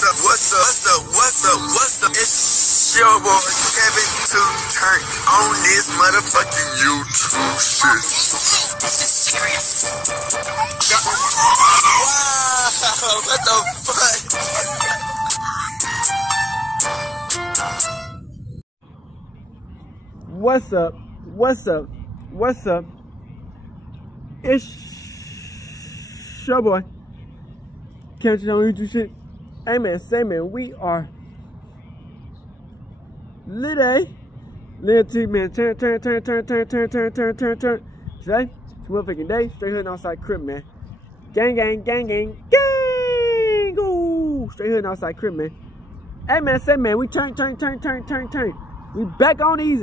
What's up? It's your boy Kevin to turn on this motherfucking YouTube shit. Wow, what the fuck? What's up? What's up? What's up? It's your boy Kevin to on YouTube shit. Hey man, say man, we are lit, eh? Lit T man, turn. Today, motherfucking day, straight hood and outside crib, man. Gang. Ooh, straight hood and outside crib, man. Hey man, say man, we turn. We back on these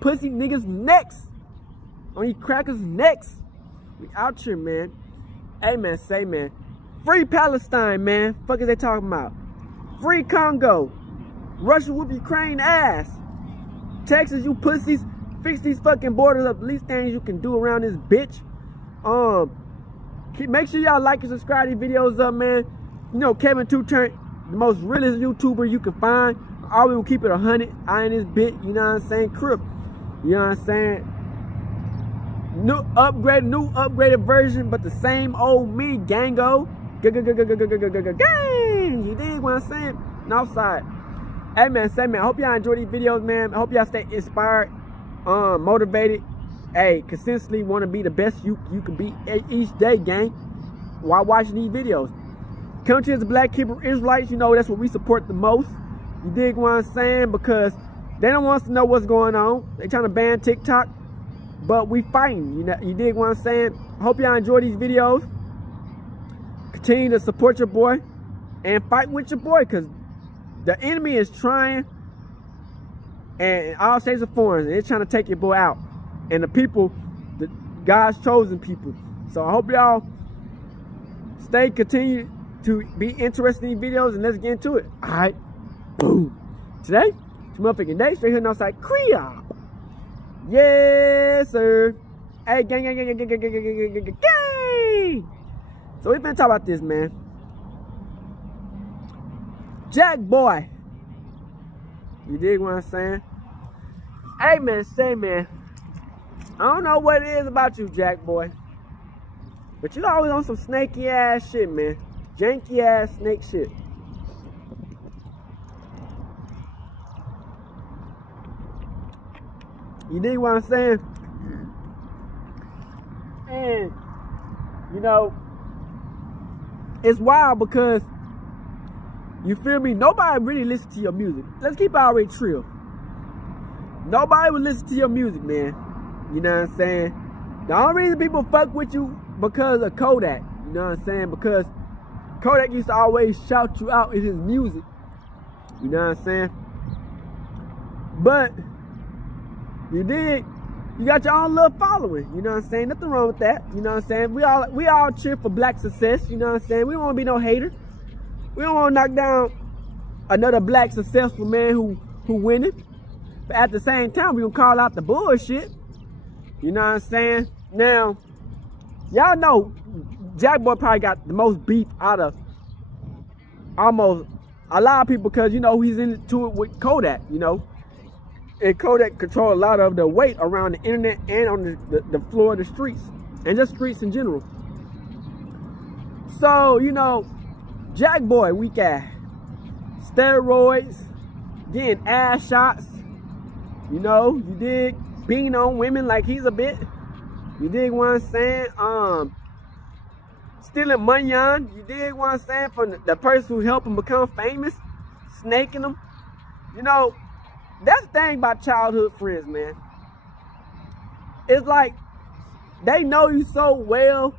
pussy niggas necks. On these crackers necks. We out here, man. Hey man, say man. Free Palestine, man. Fuck is they talking about? Free Congo. Russia whoop Ukraine ass. Texas, you pussies. Fix these fucking borders up. The least things you can do around this bitch. Make sure y'all like and subscribe to these videos up, man. You know, Kevin 2 Turn, the most realest YouTuber you can find. I will keep it 100. I ain't this bit. You know what I'm saying? Crip. You know what I'm saying? New upgraded version, but the same old me, gango. Gang. You dig what I'm saying? Outside. Hey man, say man, I hope y'all enjoy these videos, man. I hope y'all stay inspired, motivated. Hey, consistently want to be the best you can be each day, gang, while watching these videos. Country as the Black Hebrew Israelites, you know that's what we support the most. You dig what I'm saying? Because they don't want us to know what's going on. They trying to ban TikTok, but we fighting. You know, you dig what I'm saying? I hope y'all enjoy these videos. Continue to support your boy and fight with your boy, because the enemy is trying, and all shapes of forms, and they're trying to take your boy out. And the people, God's chosen people. So I hope y'all continue to be interested in these videos, and let's get into it. All right, boom. Today, it's a motherfucking day, straight here and outside Creole. Yes, sir. Hey, gang. So we've been talking about this, man. Jackboy. You dig what I'm saying? Hey man, say man, I don't know what it is about you, Jackboy, but you always on some snaky ass shit, man. Janky ass snake shit. You dig what I'm saying? And you know, it's wild because, you feel me? Nobody really listens to your music. Let's keep it already real. Nobody will listen to your music, man. You know what I'm saying? The only reason people fuck with you because of Kodak. You know what I'm saying? Because Kodak used to always shout you out in his music. You know what I'm saying? But you dig? You got your own little following. You know what I'm saying? Nothing wrong with that. You know what I'm saying? We all cheer for black success. You know what I'm saying? We don't want to be no hater. We don't want to knock down another black successful man who winning. But at the same time, we gonna call out the bullshit. You know what I'm saying? Now, y'all know Jackboy probably got the most beef out of almost a lot of people, because you know he's into it with Kodak, you know. And Kodak control a lot of the weight around the internet and on the floor of the streets, and just streets in general. So, you know, Jackboy, weak ass, steroids, getting ass shots, you know, you dig, being on women like he's a bit, you dig what I'm saying, stealing money on, you dig what I'm saying, from the person who helped him become famous, snaking them. You know, that's the thing about childhood friends, man. It's like, they know you so well,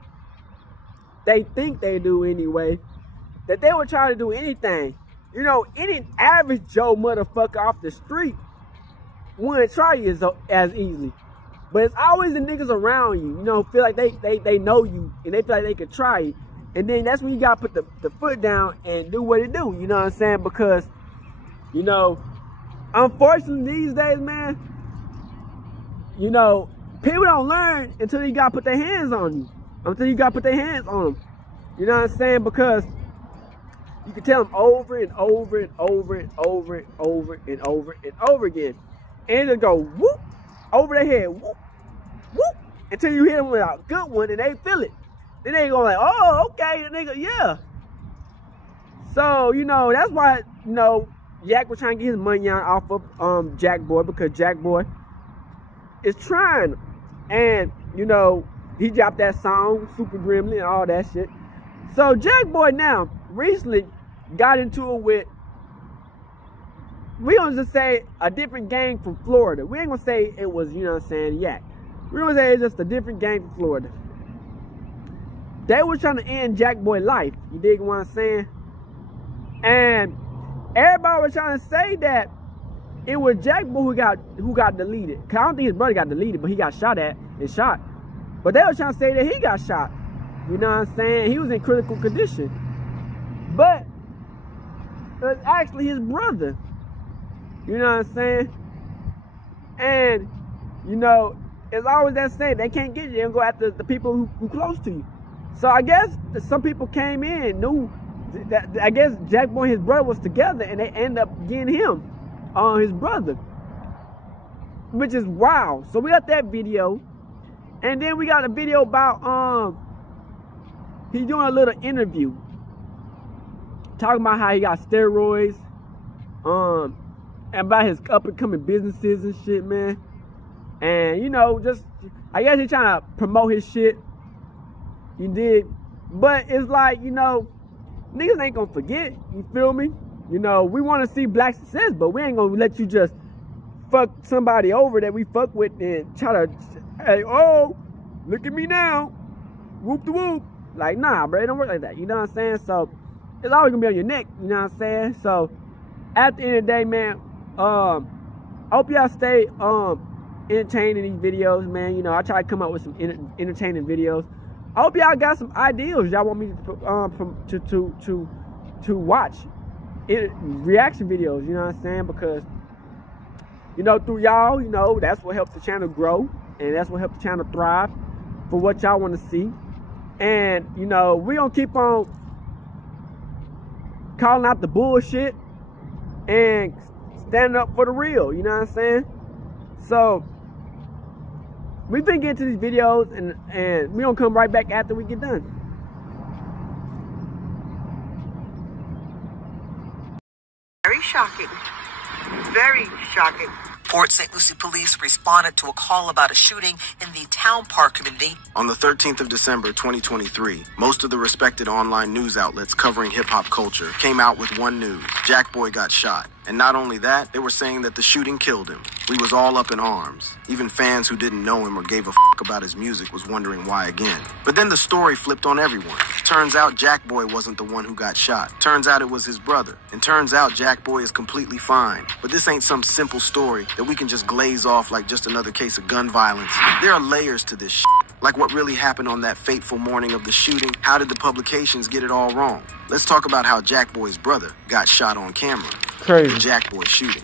they think they do anyway, that they would try to do anything. You know, any average Joe motherfucker off the street wouldn't try you as easily. But it's always the niggas around you, you know, feel like they know you, and they feel like they could try you. And then that's when you gotta put the foot down and do what it do, you know what I'm saying? Because, you know, unfortunately these days, man, you know, people don't learn until you gotta put their hands on you. Until you gotta put their hands on them. You know what I'm saying? Because You can tell him over and over and over and over and over and over and over again. And it'll go whoop over their head, whoop, whoop, until you hit them with a good one and they feel it. Then they go like, oh, okay, and they go, yeah. So, you know, that's why, you know, Yak was trying to get his money on off of Jackboy, because Jackboy is trying. And, you know, he dropped that song, Super Gremlin, and all that shit. So Jackboy now recently got into it with, we gonna just say, a different gang from Florida. We ain't gonna say it was, you know what I'm saying, Yak. We gonna say it's just a different gang from Florida. They was trying to end Jackboy's life. You dig what I'm saying? And everybody was trying to say that it was Jackboy who got deleted. Cause I don't think his brother got deleted, but he got shot at and shot. But they were trying to say that he got shot. You know what I'm saying? He was in critical condition. But it's actually his brother. You know what I'm saying? And, you know, it's always that saying, they can't get you and go after the people who close to you. So I guess some people came in, knew that, I guess Jackboy and his brother was together, and they end up getting him, his brother. Which is wild. So we got that video. And then we got a video about, he's doing a little interview. Talking about how he got steroids. And about his up and coming businesses and shit, man. And, you know, just, I guess he's trying to promote his shit. He did. But it's like, you know, niggas ain't gonna forget. You feel me? You know, we want to see black success, but we ain't gonna let you just fuck somebody over that we fuck with and try to, hey, oh, look at me now. Whoop the whoop. Like, nah, bro, it don't work like that. You know what I'm saying? So, it's always gonna be on your neck. You know what I'm saying? So, at the end of the day, man, I hope y'all stay entertained in these videos, man. You know, I try to come up with some entertaining videos. I hope y'all got some ideas y'all want me to watch reaction videos. You know what I'm saying? Because, you know, through y'all, you know, that's what helps the channel grow, and that's what helps the channel thrive for what y'all want to see. And, you know, we gonna keep on calling out the bullshit and standing up for the real, you know what I'm saying? So, we've been getting to these videos, and we gonna come right back after we get done. Very shocking. Very shocking. Port St. Lucie police responded to a call about a shooting in the Talm Park community. On the 13th of December, 2023, most of the respected online news outlets covering hip-hop culture came out with one news: Jackboy got shot. And not only that, they were saying that the shooting killed him. We was all up in arms. Even fans who didn't know him or gave a fuck about his music was wondering why again. But then the story flipped on everyone. Turns out Jackboy wasn't the one who got shot. Turns out it was his brother. And turns out Jackboy is completely fine. But this ain't some simple story that we can just glaze off like just another case of gun violence. There are layers to this shit. Like what really happened on that fateful morning of the shooting. How did the publications get it all wrong? Let's talk about how Jackboy's brother got shot on camera. Crazy. The Jackboy shooting.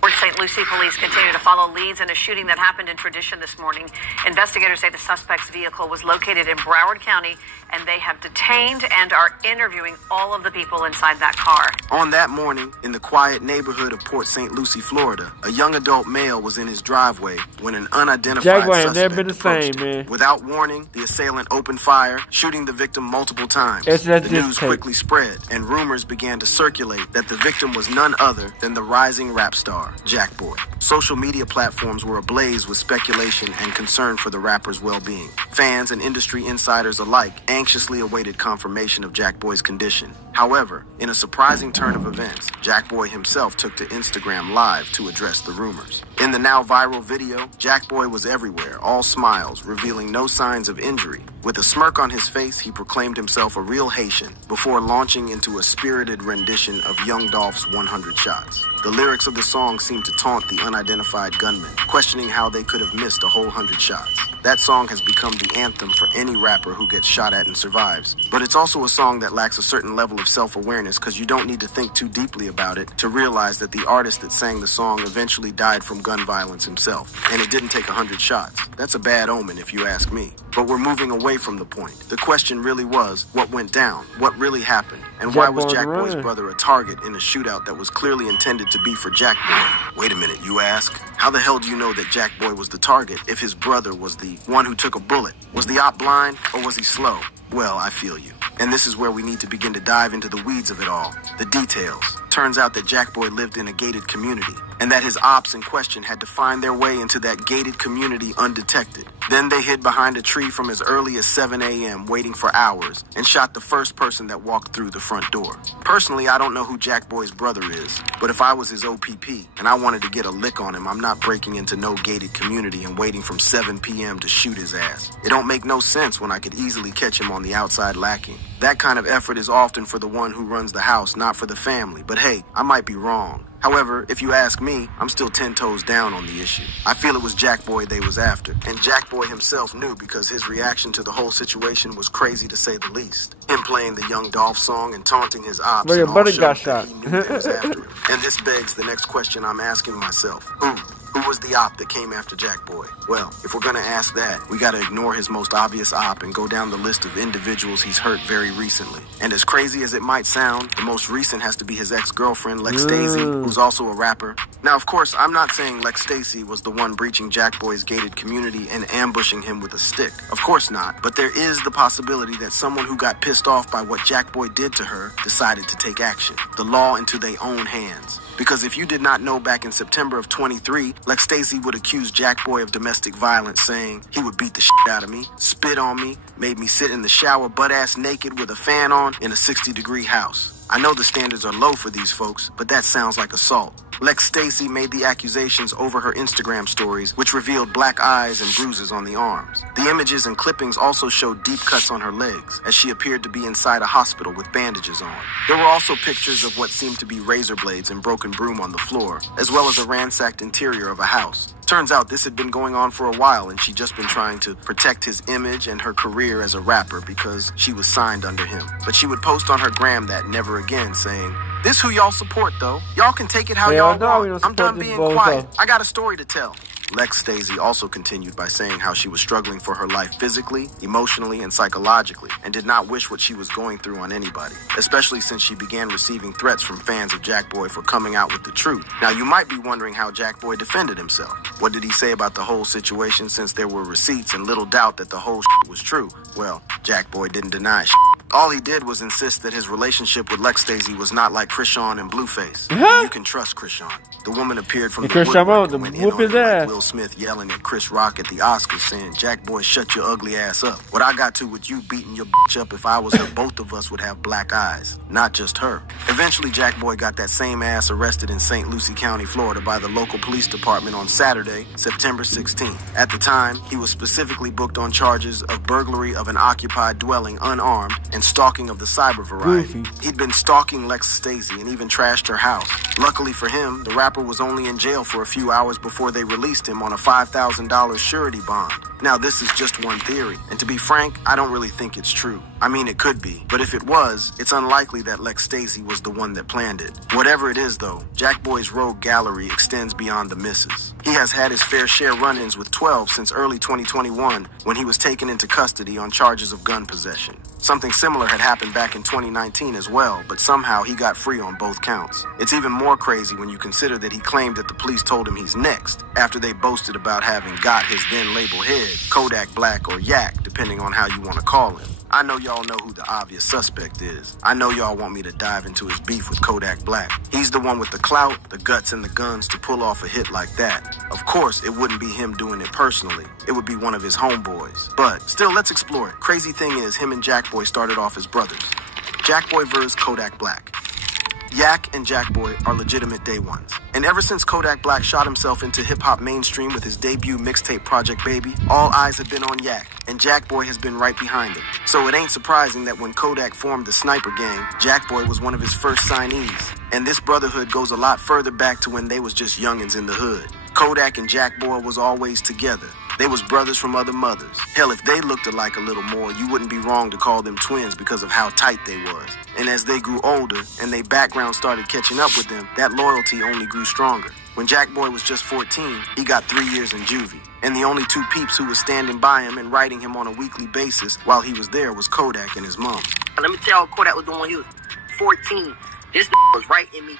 Port St. Lucie police continue to follow leads in a shooting that happened in Tradition this morning. Investigators say the suspect's vehicle was located in Broward County, and they have detained and are interviewing all of the people inside that car. On that morning, in the quiet neighborhood of Port St. Lucie, Florida, a young adult male was in his driveway when an unidentified suspect approached him. Without warning, the assailant opened fire, shooting the victim multiple times. The news quickly spread, and rumors began to circulate that the victim was none other than the rising rap star, Jackboy. Social media platforms were ablaze with speculation and concern for the rapper's well-being. Fans and industry insiders alike anxiously awaited confirmation of Jackboy's condition. However, in a surprising turn of events, Jackboy himself took to Instagram Live to address the rumors. In the now viral video, Jackboy was everywhere, all smiles, revealing no signs of injury. With a smirk on his face, he proclaimed himself a real Haitian before launching into a spirited rendition of Young Dolph's 100 Shots. The lyrics of the song seemed to taunt the unidentified gunman, questioning how they could have missed a whole 100 shots. That song has become the anthem for any rapper who gets shot at and survives. But it's also a song that lacks a certain level of self-awareness because you don't need to think too deeply about it to realize that the artist that sang the song eventually died from gun violence himself. And it didn't take 100 shots. That's a bad omen if you ask me. But we're moving away from the point. The question really was, what went down? What really happened? And why was Jackboy's brother a target in a shootout that was clearly intended to be for Jackboy? Wait a minute, you ask? How the hell do you know that Jackboy was the target if his brother was the one who took a bullet? Was the op blind or was he slow? Well, I feel you. And this is where we need to begin to dive into the weeds of it all. The details. Turns out that Jackboy lived in a gated community, and that his ops in question had to find their way into that gated community undetected. Then they hid behind a tree from as early as 7 a.m., waiting for hours, and shot the first person that walked through the front door. Personally, I don't know who Jackboy's brother is, but if I was his OPP and I wanted to get a lick on him, I'm not breaking into no gated community and waiting from 7 p.m. to shoot his ass. It don't make no sense when I could easily catch him on the outside lacking. That kind of effort is often for the one who runs the house, not for the family. But hey, I might be wrong. However, if you ask me, I'm still 10 toes down on the issue. I feel it was Jackboy they was after. And Jackboy himself knew because his reaction to the whole situation was crazy to say the least. Him playing the Young Dolph song and taunting his ops and all showed that he knew they was after him. And this begs the next question I'm asking myself. Who was the op that came after Jackboy? Well, if we're gonna ask that, we gotta ignore his most obvious op and go down the list of individuals he's hurt very recently. And as crazy as it might sound, the most recent has to be his ex-girlfriend, Lex Stacy, who's also a rapper. Now, of course, I'm not saying Lex Stacy was the one breaching Jackboy's gated community and ambushing him with a stick. Of course not. But there is the possibility that someone who got pissed off by what Jackboy did to her decided to take action. The law into their own hands. Because if you did not know, back in September of 23, Lex Stacy would accuse Jackboy of domestic violence, saying he would beat the shit out of me, spit on me, made me sit in the shower butt-ass naked with a fan on in a 60-degree house. I know the standards are low for these folks, but that sounds like assault. Lex Stacy made the accusations over her Instagram stories, which revealed black eyes and bruises on the arms. The images and clippings also showed deep cuts on her legs, as she appeared to be inside a hospital with bandages on. There were also pictures of what seemed to be razor blades and broken broom on the floor, as well as a ransacked interior of a house. Turns out this had been going on for a while, and she'd just been trying to protect his image and her career as a rapper because she was signed under him. But she would post on her gram that never again, saying, "This who y'all support, though. Y'all can take it how y'all want. I'm done being quiet. I got a story to tell." Lex Stacy also continued by saying how she was struggling for her life physically, emotionally, and psychologically, and did not wish what she was going through on anybody, especially since she began receiving threats from fans of Jackboy for coming out with the truth. Now, you might be wondering how Jackboy defended himself. What did he say about the whole situation, since there were receipts and little doubt that the whole shit was true? Well, Jackboy didn't deny shit. All he did was insist that his relationship with Lex Stacy was not like Krishan and Blueface. And you can trust Krishan. The woman appeared from the woodwork and went in on him like Will Smith yelling at Chris Rock at the Oscars, saying, "Jackboy, shut your ugly ass up." What I got to with you beating your bitch up, if I was her, both of us would have black eyes, not just her. Eventually, Jackboy got that same ass arrested in St. Lucie County, Florida by the local police department on Saturday, September 16th. At the time, he was specifically booked on charges of burglary of an occupied dwelling unarmed and stalking of the cyber variety. He'd been stalking Lex Stacy and even trashed her house. Luckily for him, the rapper was only in jail for a few hours before they released him on a $5,000 surety bond. Now, this is just one theory, and to be frank, I don't really think it's true. I mean, it could be, but if it was, it's unlikely that Lex Stacy was the one that planned it. Whatever it is, though, Jackboy's rogue gallery extends beyond the misses. He has had his fair share run-ins with 12 since early 2021, when he was taken into custody on charges of gun possession. Something similar had happened back in 2019 as well, but somehow he got free on both counts. It's even more crazy when you consider that he claimed that the police told him he's next, after they boasted about having got his then label head, Kodak Black or Yak, depending on how you want to call him. I know y'all know who the obvious suspect is. I know y'all want me to dive into his beef with Kodak Black. He's the one with the clout, the guts, and the guns to pull off a hit like that. Of course, it wouldn't be him doing it personally. It would be one of his homeboys. But still, let's explore it. Crazy thing is, him and Jackboy started off as brothers. Jackboy versus Kodak Black. Yak and Jackboy are legitimate day ones. And ever since Kodak Black shot himself into hip-hop mainstream with his debut mixtape Project Baby, all eyes have been on Yak, and Jackboy has been right behind him. So it ain't surprising that when Kodak formed the Sniper Gang, Jackboy was one of his first signees. And this brotherhood goes a lot further back to when they was just youngins in the hood. Kodak and Jackboy was always together. They was brothers from other mothers. Hell, if they looked alike a little more, you wouldn't be wrong to call them twins because of how tight they was. And as they grew older and their background started catching up with them, that loyalty only grew stronger. When Jackboy was just 14, he got 3 years in juvie. And the only two peeps who was standing by him and writing him on a weekly basis while he was there was Kodak and his mom. Let me tell you what Kodak was doing when he was 14. This was writing me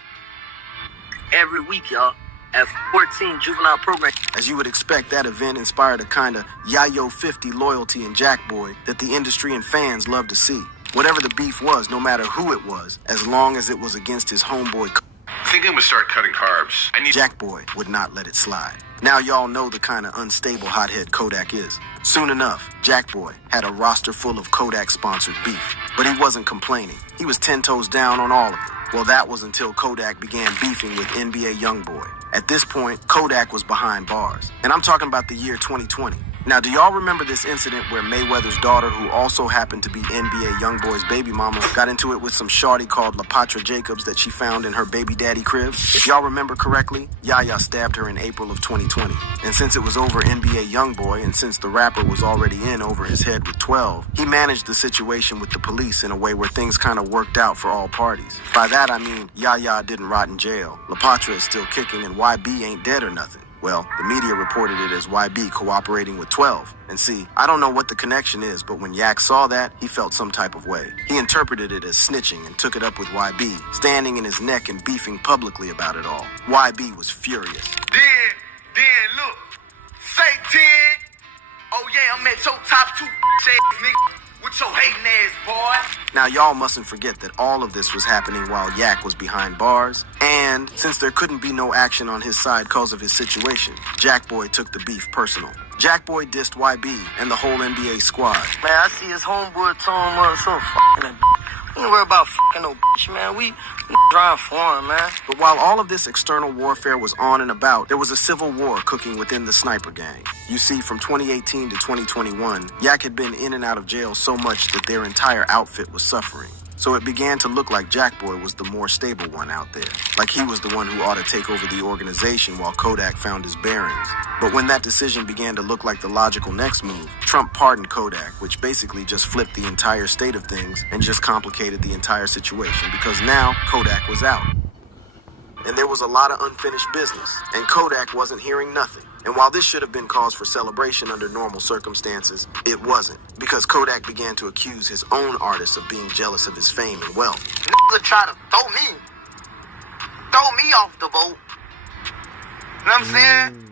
every week, y'all. At 14, juvenile program. As you would expect, that event inspired a kind of Yayo 50 loyalty in Jackboy that the industry and fans love to see. Whatever the beef was, no matter who it was, as long as it was against his homeboy, I think I'm gonna start cutting carbs. Jackboy would not let it slide. Now y'all know the kind of unstable hothead Kodak is. Soon enough, Jackboy had a roster full of Kodak-sponsored beef, but he wasn't complaining. He was 10 toes down on all of them. Well, that was until Kodak began beefing with NBA Youngboy. At this point, Kodak was behind bars. And I'm talking about the year 2020. Now, do y'all remember this incident where Mayweather's daughter, who also happened to be NBA Youngboy's baby mama, got into it with some shawty called LaPatra Jacobs that she found in her baby daddy crib? If y'all remember correctly, Yaya stabbed her in April of 2020. And since it was over NBA Youngboy, and since the rapper was already in over his head with 12, he managed the situation with the police in a way where things kind of worked out for all parties. By that I mean, Yaya didn't rot in jail. LaPatra is still kicking and YB ain't dead or nothing. Well, the media reported it as YB cooperating with 12. And see, I don't know what the connection is, but when Yak saw that, he felt some type of way. He interpreted it as snitching and took it up with YB, standing in his neck and beefing publicly about it all. YB was furious. Then, look, say 10. Oh yeah, I'm at your top 2 ass nigga. With your hating ass, boy. Now, y'all mustn't forget that all of this was happening while Yak was behind bars. And since there couldn't be no action on his side because of his situation, Jackboy took the beef personal. Jackboy dissed YB and the whole NBA squad. Man, I see his homeboy Talm so fucking. We ain't worry about fucking no bitch, man. We drive foreign, man. But while all of this external warfare was on and about, there was a civil war cooking within the sniper gang. You see, from 2018 to 2021, Yak had been in and out of jail so much that their entire outfit was suffering. So it began to look like Jackboy was the more stable one out there. Like he was the one who ought to take over the organization while Kodak found his bearings. But when that decision began to look like the logical next move, Trump pardoned Kodak, which basically just flipped the entire state of things and just complicated the entire situation because now Kodak was out. And there was a lot of unfinished business, and Kodak wasn't hearing nothing. And while this should have been cause for celebration under normal circumstances, it wasn't, because Kodak began to accuse his own artists of being jealous of his fame and wealth. Niggas try to throw me off the boat. You know what I'm saying?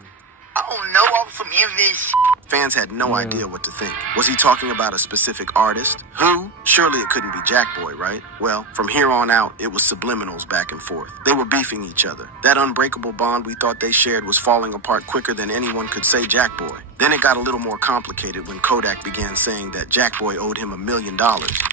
I don't know, off some envious shit. Fans had no idea what to think. Was he talking about a specific artist? Who? Surely it couldn't be Jackboy, right? Well, from here on out, it was subliminals back and forth. They were beefing each other. That unbreakable bond we thought they shared was falling apart quicker than anyone could say Jackboy. Then it got a little more complicated when Kodak began saying that Jackboy owed him $1 million.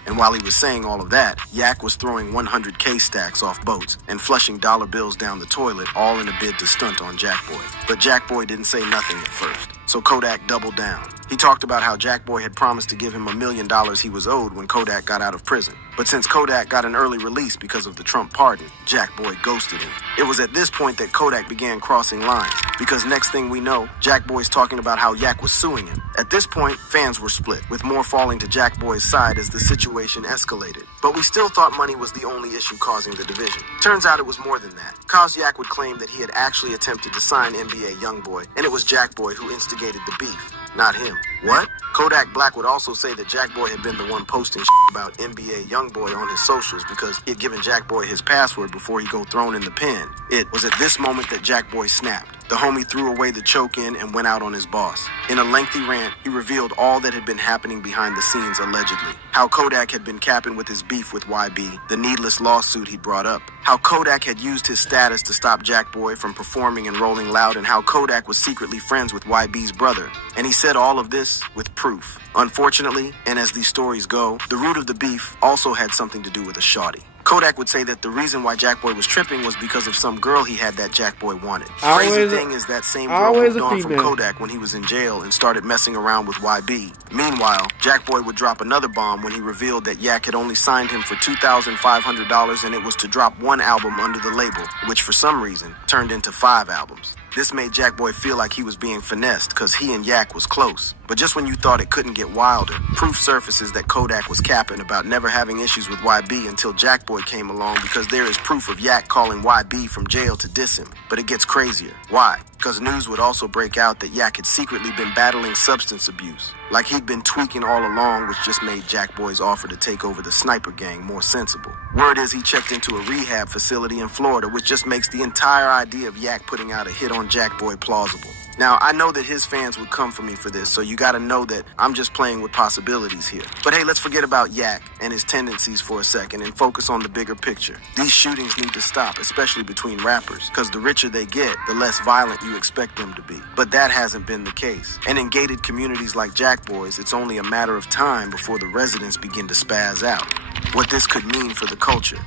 And while he was saying all of that, Yak was throwing 100K stacks off boats and flushing dollar bills down the toilet, all in a bid to stunt on Jackboy. But Jackboy didn't say nothing at first. So Kodak doubled down. He talked about how Jackboy had promised to give him $1 million he was owed when Kodak got out of prison. But since Kodak got an early release because of the Trump pardon, Jackboy ghosted him. It was at this point that Kodak began crossing lines, because next thing we know, Jackboy's talking about how Yak was suing him. At this point, fans were split, with more falling to Jackboy's side as the situation escalated. But we still thought money was the only issue causing the division. Turns out it was more than that. Cause Yak would claim that he had actually attempted to sign NBA Youngboy, and it was Jackboy who instigated the beef, not him. What? Kodak Black would also say that Jackboy had been the one posting about NBA Youngboy on his socials because he had given Jackboy his password before he go thrown in the pen. It was at this moment that Jackboy snapped. The homie threw away the choke-in and went out on his boss. In a lengthy rant, he revealed all that had been happening behind the scenes allegedly. How Kodak had been capping with his beef with YB, the needless lawsuit he brought up. How Kodak had used his status to stop Jackboy from performing and Rolling Loud, and how Kodak was secretly friends with YB's brother. And he said all of this with proof. Unfortunately, and as these stories go, the root of the beef also had something to do with a shawty. Kodak would say that the reason why Jackboy was tripping was because of some girl he had that Jackboy wanted. Crazy thing is that same girl moved on from Kodak when he was in jail and started messing around with YB. Meanwhile, Jackboy would drop another bomb when he revealed that Yak had only signed him for $2,500 and it was to drop one album under the label, which for some reason turned into 5 albums. This made Jackboy feel like he was being finessed because he and Yak was close. But just when you thought it couldn't get wilder, proof surfaces that Kodak was capping about never having issues with YB until Jackboy came along, because there is proof of Yak calling YB from jail to diss him. But it gets crazier. Why? Because news would also break out that Yak had secretly been battling substance abuse. Like he'd been tweaking all along, which just made Jackboy's offer to take over the sniper gang more sensible. Word is he checked into a rehab facility in Florida, which just makes the entire idea of Yak putting out a hit on Jackboy plausible. Now, I know that his fans would come for me for this, so you gotta know that I'm just playing with possibilities here. But hey, let's forget about Yak and his tendencies for a second and focus on the bigger picture. These shootings need to stop, especially between rappers, because the richer they get, the less violent you expect them to be. But that hasn't been the case. And in gated communities like Jackboy's, it's only a matter of time before the residents begin to spaz out. What this could mean for the culture.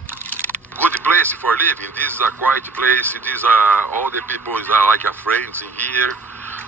Good place for living. This is a quiet place. These are all the people are like friends in here.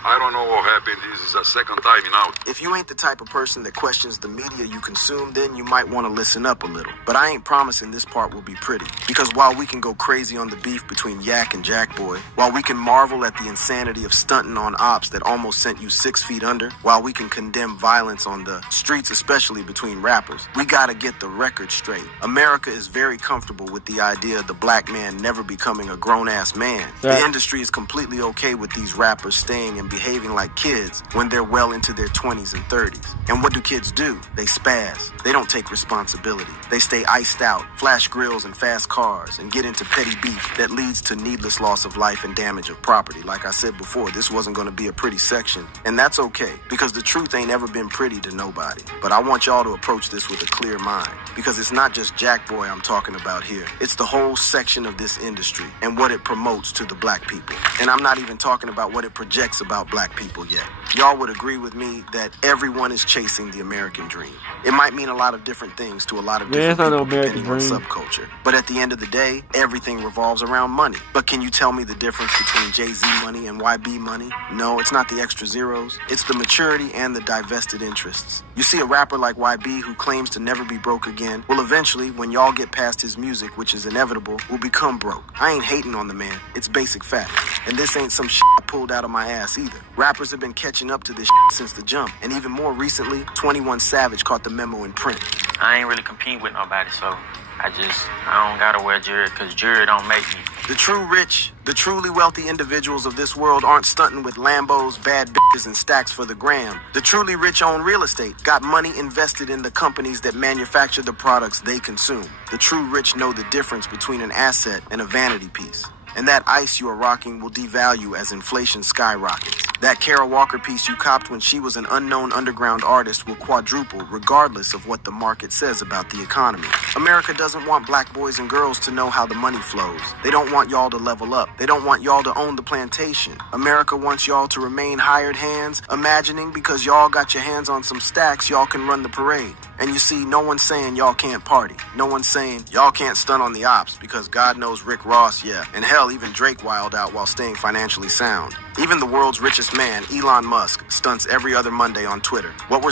I don't know what happened. This is a second time now. If you ain't the type of person that questions the media you consume, then you might want to listen up a little. But I ain't promising this part will be pretty. Because while we can go crazy on the beef between Yak and Jackboy, while we can marvel at the insanity of stunting on ops that almost sent you 6 feet under, while we can condemn violence on the streets, especially between rappers, we gotta get the record straight. America is very comfortable with the idea of the black man never becoming a grown-ass man. The industry is completely okay with these rappers staying in behaving like kids when they're well into their 20s and 30s. And what do kids do? They spaz. They don't take responsibility. They stay iced out, flash grills and fast cars, and get into petty beef that leads to needless loss of life and damage of property. Like I said before, this wasn't going to be a pretty section, and that's okay, because the truth ain't ever been pretty to nobody. But I want y'all to approach this with a clear mind, because it's not just Jackboy I'm talking about here. It's the whole section of this industry and what it promotes to the black people. And I'm not even talking about what it projects about black people yet. Y'all would agree with me that everyone is chasing the American dream. It might mean a lot of different things to a lot of different people depending on subculture. But at the end of the day, everything revolves around money. But can you tell me the difference between Jay-Z money and YB money? No, it's not the extra zeros. It's the maturity and the divested interests. You see, a rapper like YB who claims to never be broke again will eventually, when y'all get past his music, which is inevitable, will become broke. I ain't hating on the man. It's basic fact. And this ain't some shit I pulled out of my ass either. Rappers have been catching up to this shit since the jump. And even more recently, 21 Savage caught the memo in print. I ain't really competing with nobody, so I don't gotta wear jewelry because jewelry don't make me. The true rich, the truly wealthy individuals of this world aren't stunting with Lambos, bad bitches, and stacks for the gram. The truly rich own real estate, got money invested in the companies that manufacture the products they consume. The true rich know the difference between an asset and a vanity piece. And that ice you are rocking will devalue as inflation skyrockets. That Kara Walker piece you copped when she was an unknown underground artist will quadruple regardless of what the market says about the economy. America doesn't want black boys and girls to know how the money flows. They don't want y'all to level up. They don't want y'all to own the plantation. America wants y'all to remain hired hands, imagining because y'all got your hands on some stacks, y'all can run the parade. And you see, no one's saying y'all can't party. No one's saying y'all can't stunt on the ops because God knows Rick Ross, yeah. And hell, even Drake wild out while staying financially sound. Even the world's richest man, Elon Musk, stunts every other Monday on Twitter. What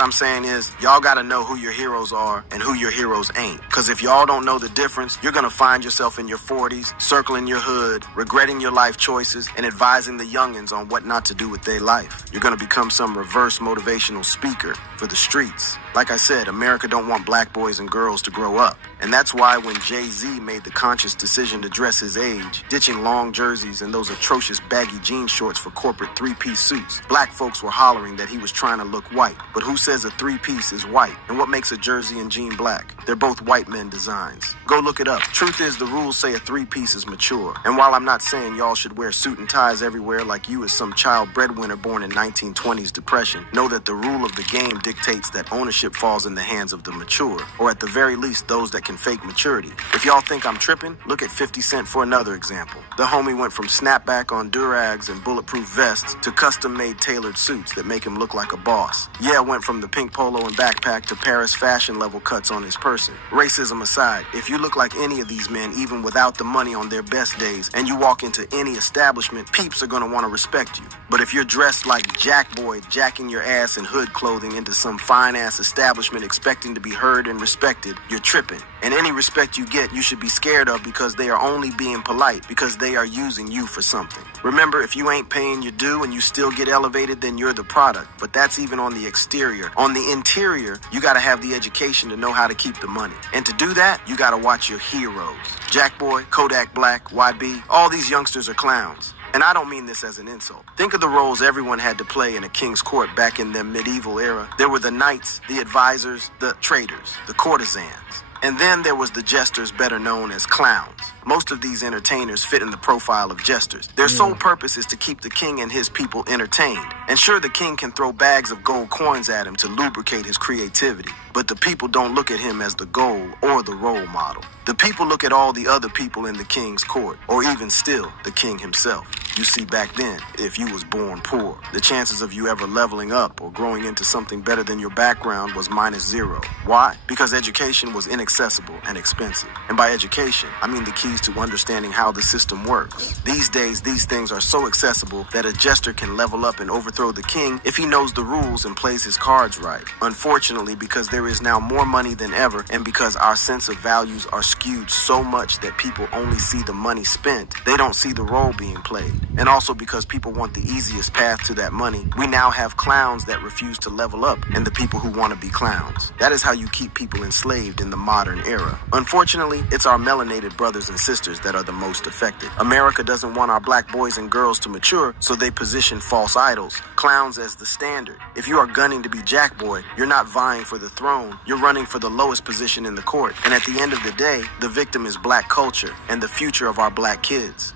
I'm saying is, y'all gotta know who your heroes are and who your heroes ain't. Cause if y'all don't know the difference, you're gonna find yourself in your 40s, circling your hood, regretting your life choices, and advising the youngins on what not to do with their life. You're gonna become some reverse motivational speaker for the streets. Like I said, America don't want black boys and girls to grow up. And that's why when Jay-Z made the conscious decision to dress his age, ditching long jerseys and those atrocious baggy jean shorts for corporate 3-piece suits, black folks were hollering that he was trying to look white. But who says a 3-piece is white? And what makes a jersey and jean black? They're both white men designs. Go look it up. Truth is, the rules say a 3-piece is mature. And while I'm not saying y'all should wear suit and ties everywhere like you as some child breadwinner born in 1920s depression, know that the rule of the game dictates that ownership falls in the hands of the mature, or at the very least those that can fake maturity. If y'all think I'm tripping, look at 50 Cent for another example. The homie went from snapback on durags and bulletproof vests to custom-made tailored suits that make him look like a boss. Yeah, went from the pink polo and backpack to Paris fashion level cuts on his person. Racism aside, if you look like any of these men, even without the money on their best days, and you walk into any establishment, peeps are gonna want to respect you. But if you're dressed like Jackboy, jacking your ass in hood clothing into some fine-ass establishment establishment expecting to be heard and respected, you're tripping. And any respect you get, you should be scared of because they are only being polite, because they are using you for something. Remember, if you ain't paying your due and you still get elevated, then you're the product. But that's even on the exterior. On the interior, you gotta have the education to know how to keep the money. And to do that, you gotta watch your heroes. Jackboy, Kodak Black, YB, all these youngsters are clowns. And I don't mean this as an insult. Think of the roles everyone had to play in a king's court back in the medieval era. There were the knights, the advisors, the traders, the courtesans. And then there was the jesters, better known as clowns. Most of these entertainers fit in the profile of jesters. Their sole purpose is to keep the king and his people entertained. And sure, the king can throw bags of gold coins at him to lubricate his creativity. But the people don't look at him as the goal or the role model. The people look at all the other people in the king's court, or even still, the king himself. You see, back then, if you was born poor, the chances of you ever leveling up or growing into something better than your background was -0. Why? Because education was inaccessible and expensive. And by education, I mean the keys to understanding how the system works. These days, these things are so accessible that a jester can level up and overthrow the king if he knows the rules and plays his cards right. Unfortunately, because there is now more money than ever, and because our sense of values are skewed so much that people only see the money spent, they don't see the role being played. And also because people want the easiest path to that money, we now have clowns that refuse to level up and the people who want to be clowns. That is how you keep people enslaved in the modern era. Unfortunately, it's our melanated brothers and sisters that are the most affected. America doesn't want our black boys and girls to mature, so they position false idols, clowns, as the standard. If you are gunning to be Jackboy, you're not vying for the throne, you're running for the lowest position in the court. And at the end of the day, the victim is black culture and the future of our black kids.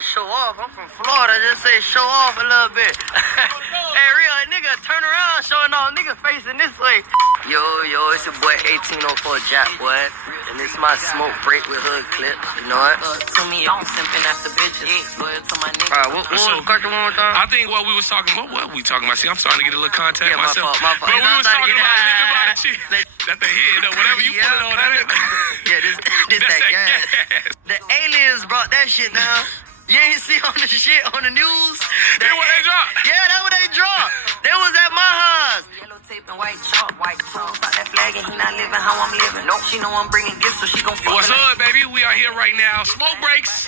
Show off. I'm from Florida. Just say show off a little bit. Hey, real nigga, turn around, showing off. Nigga facing this way. Yo, it's your boy 1804 Jackboy, and this my smoke break with hood clip. You know what? To me, I'm simping after bitches. Loyal to my nigga. What was the question one more time? I think what we was talking about, what we talking about? See, I'm starting to get a little contact myself. My fault. But we was talking about living by the cheese. That the head, whatever you put it on, that is. Yeah, this that gas. The aliens brought that shit down. You ain't see on the shit on the news? That's what they dropped. Yeah, that's what they dropped. They was at my house. Yellow tape and white chalk, white chalk. Got that flag and he not living how I'm living. Nope, she know I'm bringing gifts, so she gon' fuck. What's up, baby? We are here right now. Smoke breaks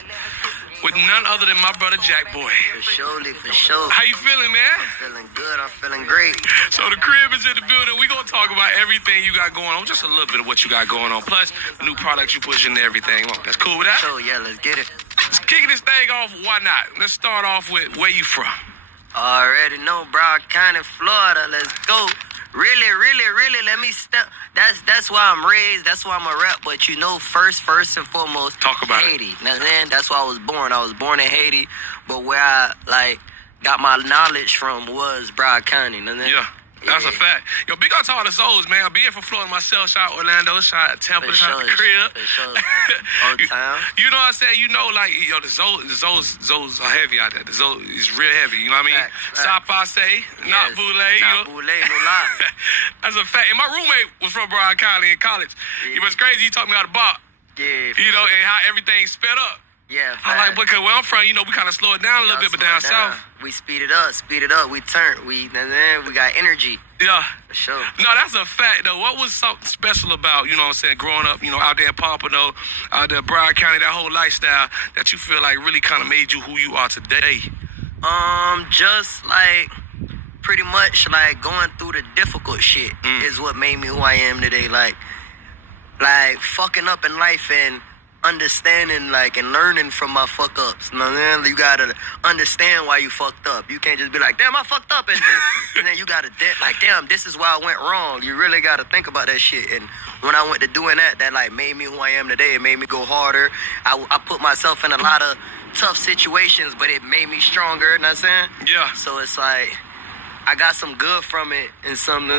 with none other than my brother Jackboy. For sure. How you feeling, man? I'm feeling good. I'm feeling great. So the crib is in the building. We gonna talk about everything you got going on. Just a little bit of what you got going on. Plus, the new products you pushing and everything. That's cool with that? So yeah, let's get it. Let's kick this thing off. Why not? Let's start off with where you from. Already know, Broward County, Florida. Let's go. Really, let me step. That's why I'm raised. That's why I'm a rap. But you know, first and foremost, talk about Haiti. That's why I was born. I was born in Haiti, but where I got my knowledge from was Broward County. Yeah. That's a fact. Yo, big up to all the Zoes, man. Being from Florida myself, shout out Orlando, shout out Tampa, shout out the crib. For sure. On time. You know what I'm saying? You know, like, yo, the Zoes are heavy out there. The Zoes is real heavy, you know what I mean? Sapase, not boule. Not boule, no lie. That's a fact. And my roommate was from Broward County in college. Yeah. It was crazy. He taught me how to bop. Yeah. You know, and how everything sped up. Yeah, I like, because where I'm from, you know, we kind of slow it down a little bit, but down south, we speed it up. We turn. We got energy. Yeah. For sure. No, that's a fact, though. What was something special about, you know what I'm saying, growing up, you know, out there in Pompano, out there in Broward County, that whole lifestyle that you feel like really kind of made you who you are today? Just like pretty much like going through the difficult shit is what made me who I am today. Like fucking up in life and understanding, like, and learning from my fuck ups. You know what I mean? You gotta understand why you fucked up. You can't just be like, damn, I fucked up, and then you gotta like, damn, this is why I went wrong. You really gotta think about that shit. And when I went to doing that like made me who I am today. It made me go harder. I put myself in a lot of tough situations, but it made me stronger. You know what I'm saying? Yeah. So it's like, I got some good from it and something,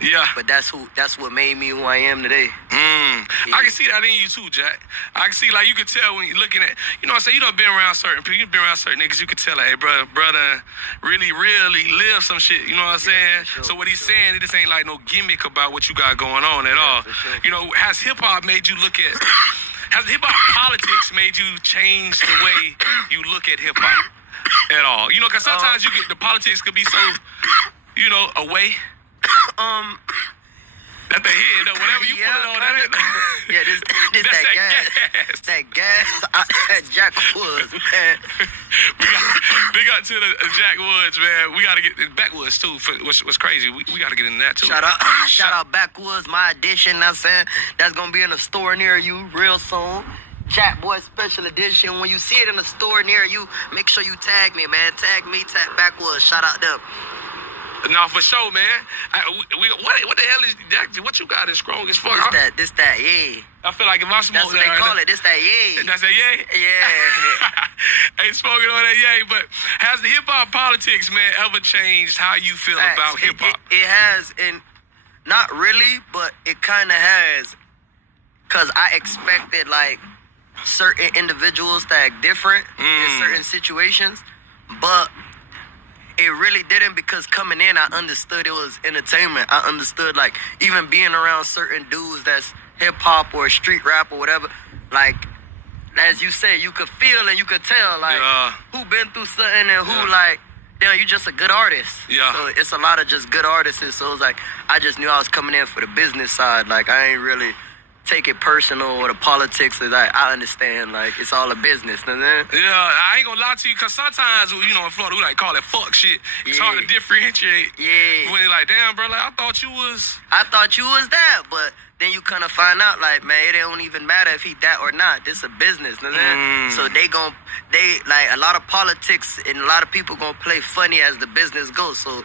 yeah. But that's what made me who I am today. Yeah. I can see that in you too, Jack. I can see, like, you can tell when you're looking at, you know what I'm saying, you done been around certain people, you've been around certain niggas, you can tell, like, hey, brother, really live some shit, you know what I'm saying? Sure, so what he's saying, it just ain't like no gimmick about what you got going on at all. Sure. You know, has hip-hop made you look at, has hip-hop politics made you change the way you look at hip-hop? At all, you know, because sometimes you get the politics could be so, you know, away That they hit, though. Whatever you put it on, that ain't... Yeah, this that gas. That gas. That Jackwoods, man. Big up to the Jackwoods, man. We got to get... Backwoods, too, what's crazy. We got to get into that, too. Shout out Backwoods, my edition, I'm saying. That's going to be in a store near you real soon. Jackboy special edition. When you see it in a store near you, make sure you tag me, man. Tag me, tag Backwoods. Shout out them. No, for sure, man. What the hell is that? What you got is strong as fuck. This that, yeah. I feel like if I smoke that's what they call it. This that, yeah. That's that, yeah? Yeah. Ain't smoking on that, yeah. But has the hip-hop politics, man, ever changed how you feel about hip-hop? It has, and not really, but it kind of has. Because I expected, like, certain individuals to act different in certain situations. But... it really didn't, because coming in, I understood it was entertainment. I understood, like, even being around certain dudes that's hip-hop or street rap or whatever, like, as you say, you could feel and you could tell, like, who been through something and who, like, damn, you just a good artist. Yeah. So it's a lot of just good artists. So it was like, I just knew I was coming in for the business side. Like, I ain't really... take it personal or the politics. Is like, I understand, like, it's all a business, doesn't it? Yeah, I ain't gonna lie to you, because sometimes, you know, in Florida, we like call it fuck shit. It's hard to differentiate. Yeah. When you're like, damn, bro, like, I thought you was that, but then you kind of find out, like, man, it don't even matter if he that or not. This a business, doesn't it? So they like, a lot of politics and a lot of people gonna play funny as the business goes. So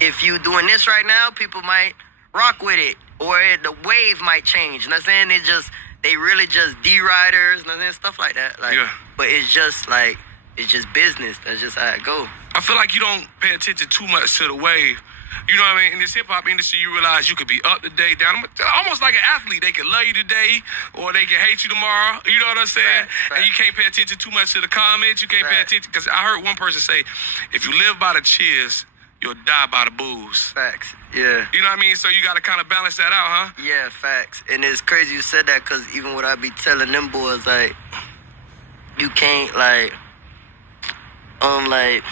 if you doing this right now, people might rock with it. Or the wave might change. You know what I'm saying? They really just D-riders, you know what I'm saying? Stuff like that. Like, but it's just like, it's just business. That's just how it go. I feel like you don't pay attention too much to the wave. You know what I mean? In this hip-hop industry, you realize you could be up today, down. Almost like an athlete. They can love you today, or they can hate you tomorrow. You know what I'm saying? Fact. And you can't pay attention too much to the comments. You can't pay attention. Because I heard one person say, if you live by the cheers, you'll die by the booze. Facts. Yeah. You know what I mean? So you got to kind of balance that out, huh? Yeah, facts. And it's crazy you said that, because even what I be telling them boys, like, you can't, like, hold on,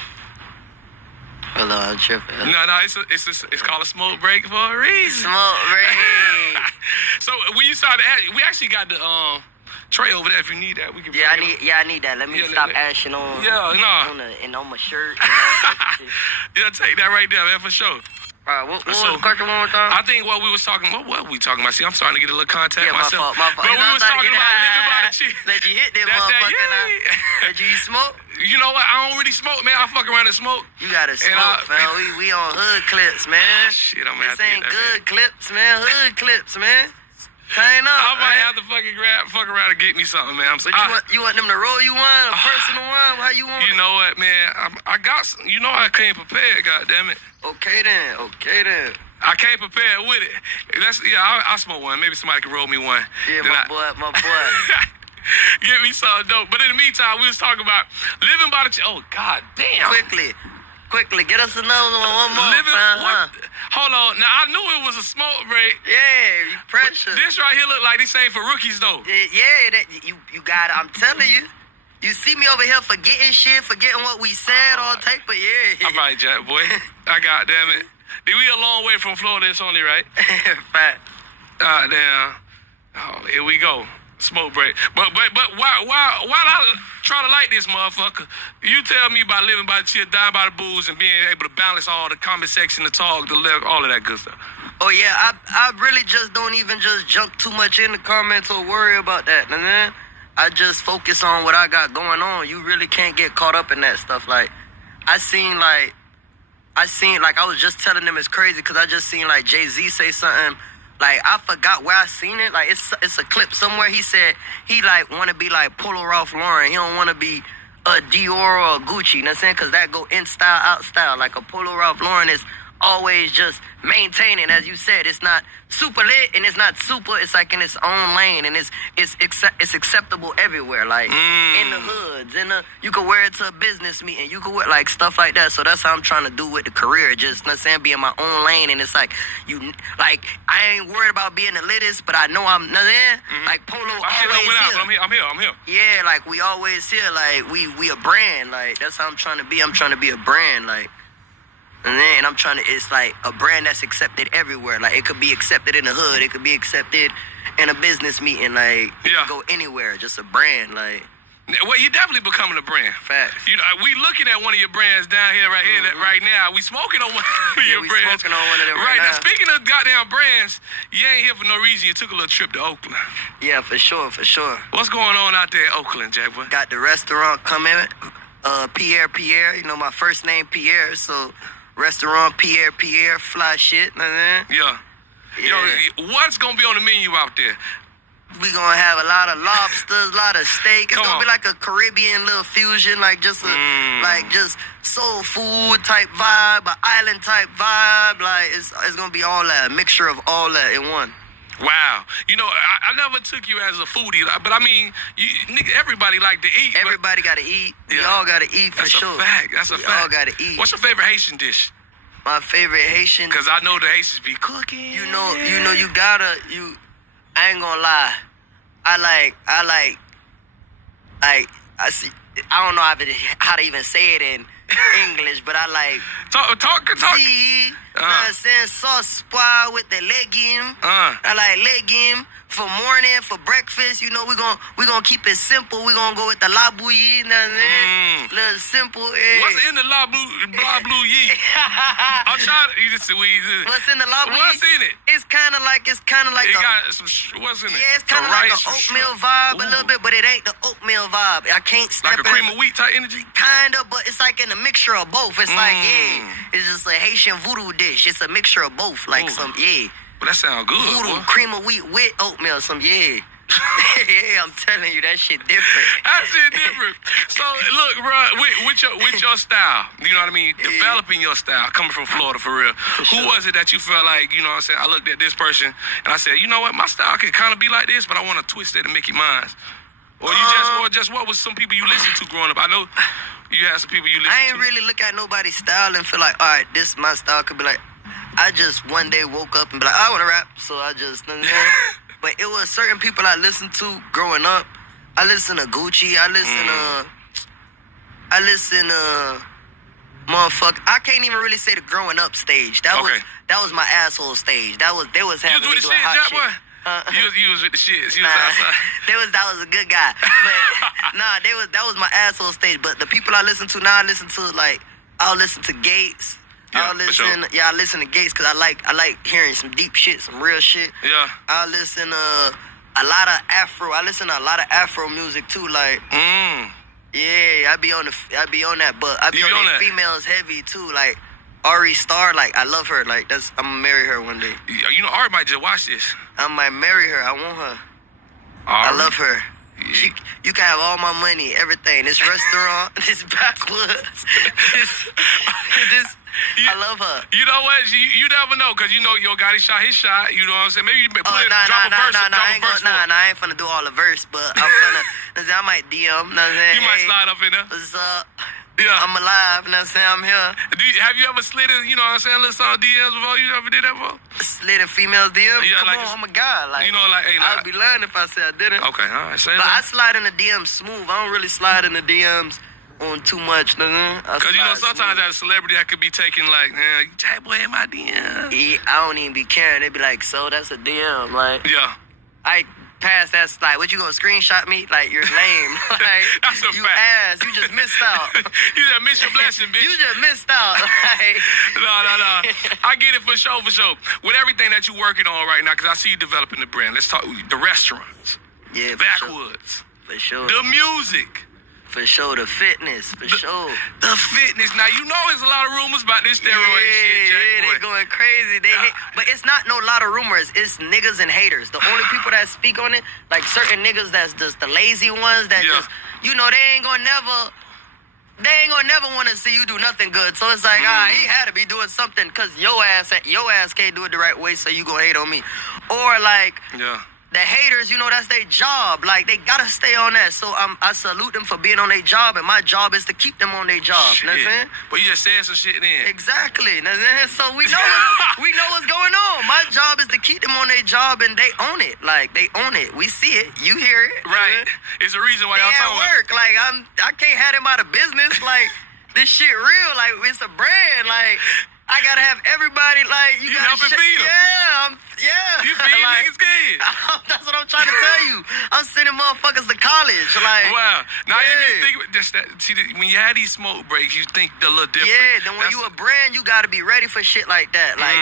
I'm tripping. No, it's called a smoke break for a reason. Smoke break. So when you started, we actually got the tray over there if you need that. We can. I need that. Let me stop ashing on. And on my shirt. Yeah, take that right there, man, for sure. All right, what was the question one more time? I think what we was talking about, what were we talking about? See, I'm starting to get a little contact myself. My fault. But we was talking about living by the cheese. Let you hit that motherfucker. Let you smoke? You know what? I don't really smoke, man. I fuck around and smoke. You gotta smoke, man. We on hood clips, man. Shit, I'm gonna have to get that. This ain't good shit. clips, man. Hood clips, man. Turn up, I might have to fuck around and get me something, man. You want them to roll you one, a personal one? How you want You know what, man? I got some. You know I came prepared, goddammit. Okay then. I came prepared with it. I smoke one. Maybe somebody can roll me one. Yeah, my boy. Get me something dope. But in the meantime, we was talking about living by the... Oh, God damn. Quickly, get us another one more. Hold on. Now, I knew it was a smoke break. Yeah, you pressure. This right here look like this ain't for rookies, though. Yeah, you got it. I'm telling you. You see me over here forgetting shit, forgetting what we said, all type of, All right, Jackboy. I got damn it. We a long way from Florida, it's only right. Fact. Damn. Oh, here we go. Smoke break. But while I try to like this motherfucker, you tell me about living by the chill, dying by the booze, and being able to balance all the comment section, the talk, the left, all of that good stuff. Oh yeah, I really just don't even just jump too much in the comments or worry about that, man. I just focus on what I got going on. You really can't get caught up in that stuff. Like, I seen like I was just telling them it's crazy because I just seen like Jay-Z say something. Like, I forgot where I seen it. Like, it's a clip somewhere. He said he, like, want to be, like, Polo Ralph Lauren. He don't want to be a Dior or a Gucci. You know what I'm saying? Because that go in style, out style. Like, a Polo Ralph Lauren is always just maintaining. As you said, it's not super lit and it's not super. It's, like, in its own lane. And it's acceptable everywhere. Like, in the hoods. You can wear it to a business meeting. You can wear, like, stuff like that. So that's how I'm trying to do with the career. Just, you know what I'm saying? Be in my own lane. And it's like, I ain't worried about being the littest, but I know I'm, you know what I'm saying? Like, Polo always here. I'm here. Yeah, like, we always here. Like, we a brand. Like, that's how I'm trying to be. I'm trying to be a brand. Like, And I'm trying to, it's like a brand that's accepted everywhere. Like, it could be accepted in the hood. It could be accepted in a business meeting. Like, it could go anywhere. Just a brand, like. Well, you're definitely becoming a brand. Facts. You know, we looking at one of your brands down here, right now. We smoking on one of your brands. We smoking on one of them right now. Now, speaking of goddamn brands, you ain't here for no reason. You took a little trip to Oakland. Yeah, for sure. What's going on out there in Oakland, Jackboy? Got the restaurant coming, Pierre. You know, my first name Pierre, so restaurant Pierre, fly shit. Yeah. Yo, what's gonna be on the menu out there? We gonna have a lot of lobsters, a lot of steak. It's gonna be like a Caribbean little fusion, like just soul food type vibe, an island type vibe. Like it's gonna be all that, a mixture of all that in one. Wow. You know, I never took you as a foodie, but I mean, everybody like to eat. Everybody gotta eat. We all gotta eat for sure. That's a fact. We all gotta eat. What's your favorite Haitian dish? My favorite Haitian, because I know the Haitians be cooking. You know, I ain't gonna lie. I see. I don't know how to even say it in English, but I like talk. Sauce pois with the legume. I like legume for morning, for breakfast. You know, we gonna keep it simple. We gonna go with the la bouillie, little simple. What's in the la bouillie? I'm trying to eat this. What's in the la bouillie? What's in it? It's kind of like it got some. What's in it? Yeah, it's kind of like an oatmeal vibe a little bit, but it ain't the oatmeal vibe. I can't step like a cream of wheat type energy. Kinda, but it's like in a mixture of both. It's like it's just a Haitian voodoo dish. It's a mixture of both, like But that sounds good. Voodoo, cream of wheat with oatmeal, yeah, I'm telling you, that shit different. That shit different. So, look, bro, with your style, you know what I mean? Developing your style, coming from Florida, for real. Who was it that you felt like, you know what I'm saying, I looked at this person, and I said, you know what, my style can kind of be like this, but I want to twist it and make it mine. Or just what was some people you listened to growing up? I know you had some people you listened to. I ain't really look at nobody's style and feel like, all right, this my style could be like, I just one day woke up and be like, I want to rap, so I just, but it was certain people I listened to growing up. I listen to Gucci. I listen to motherfucker. I can't even really say the growing up stage. That was my asshole stage. They was having me doing hot shit. You was with the shits. You was outside. That was a good guy. But that was my asshole stage. But the people I listen to now, I'll listen to Gates. I listen to Gates because I like hearing some deep shit, some real shit. Yeah. I listen to a lot of Afro. I listen to a lot of Afro music too. Like, yeah, I be on that, but I be on the females heavy too. Like Ari Star, like I love her. Like I'm gonna marry her one day. You know, Ari might just watch this. I might marry her. I want her. Ari? I love her. You can have all my money, everything. This restaurant, this backwoods, I love her. You know what? You never know, because you know your guy shot his shot. You know what I'm saying? Maybe you drop a verse. I ain't finna do all the verse, but I'm finna. I might DM. Know what I'm saying? You might slide up in there. What's up? Yeah. I'm alive, you know what I'm saying? I'm here. Have you ever slid in, you know what I'm saying, little song DMs before? You ever did that before? Slid in females DMs? Yeah, Come on, I'm a guy. Like, you know, like, hey, I'd be lying if I said I didn't. Okay, all right. But I slide in the DMs smooth. I don't really slide in the DMs on too much, because, you know, sometimes as a celebrity, I could be taking, like, Jackboy in my DM. Yeah, I don't even be caring. They be like, so that's a DM. Like, yeah. I pass that, like, what you gonna screenshot me? Like, you're lame. Like, that's a you fact. ass. You just missed out. You just missed your blessing, bitch. You just missed out. Like, no. I get it for sure. With everything that you're working on right now, because I see you developing the brand. Let's talk the restaurants. Yeah, Backwoods. For sure. The music. For sure, the fitness, for sure. The fitness. Now, you know there's a lot of rumors about this steroid shit, Jackboy. Yeah, they going crazy. But it's not no lot of rumors. It's niggas and haters. The only people that speak on it, like certain niggas that's just the lazy ones that just, you know, they ain't gonna never want to see you do nothing good. So it's like, he had to be doing something because your ass can't do it the right way, so you gonna hate on me. Or like, the haters, you know, that's their job. Like, they gotta stay on that. So I salute them for being on their job, and my job is to keep them on their job. Shit. You know what I'm saying? But you just said some shit then. Exactly. You know what I'm saying? So we know what's going on. My job is to keep them on their job, and they own it. Like, they own it. We see it. You hear it. Right. It's a reason why y'all talking about it. Like, I can't have them out of business. Like, this shit real. Like, it's a brand. Like, I gotta have everybody, like, you gotta helping feed them. Yeah, You feed like, niggas kids. That's what I'm trying to tell you. I'm sending motherfuckers to college, like. Wow. Now, if you think, when you have these smoke breaks, you think they're a little different. Yeah, then when you a brand, you gotta be ready for shit like that. Like,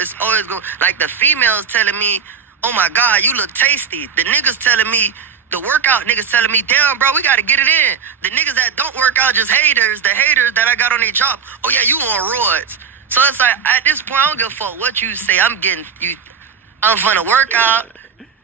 it's always going, like, the females telling me, oh my God, you look tasty. The niggas telling me, the workout niggas telling me, damn, bro, we gotta get it in. The niggas that don't work out, just haters, the haters that I got on their job. Oh yeah, you on roids. So it's like, at this point, I don't give a fuck what you say. I'm finna work out,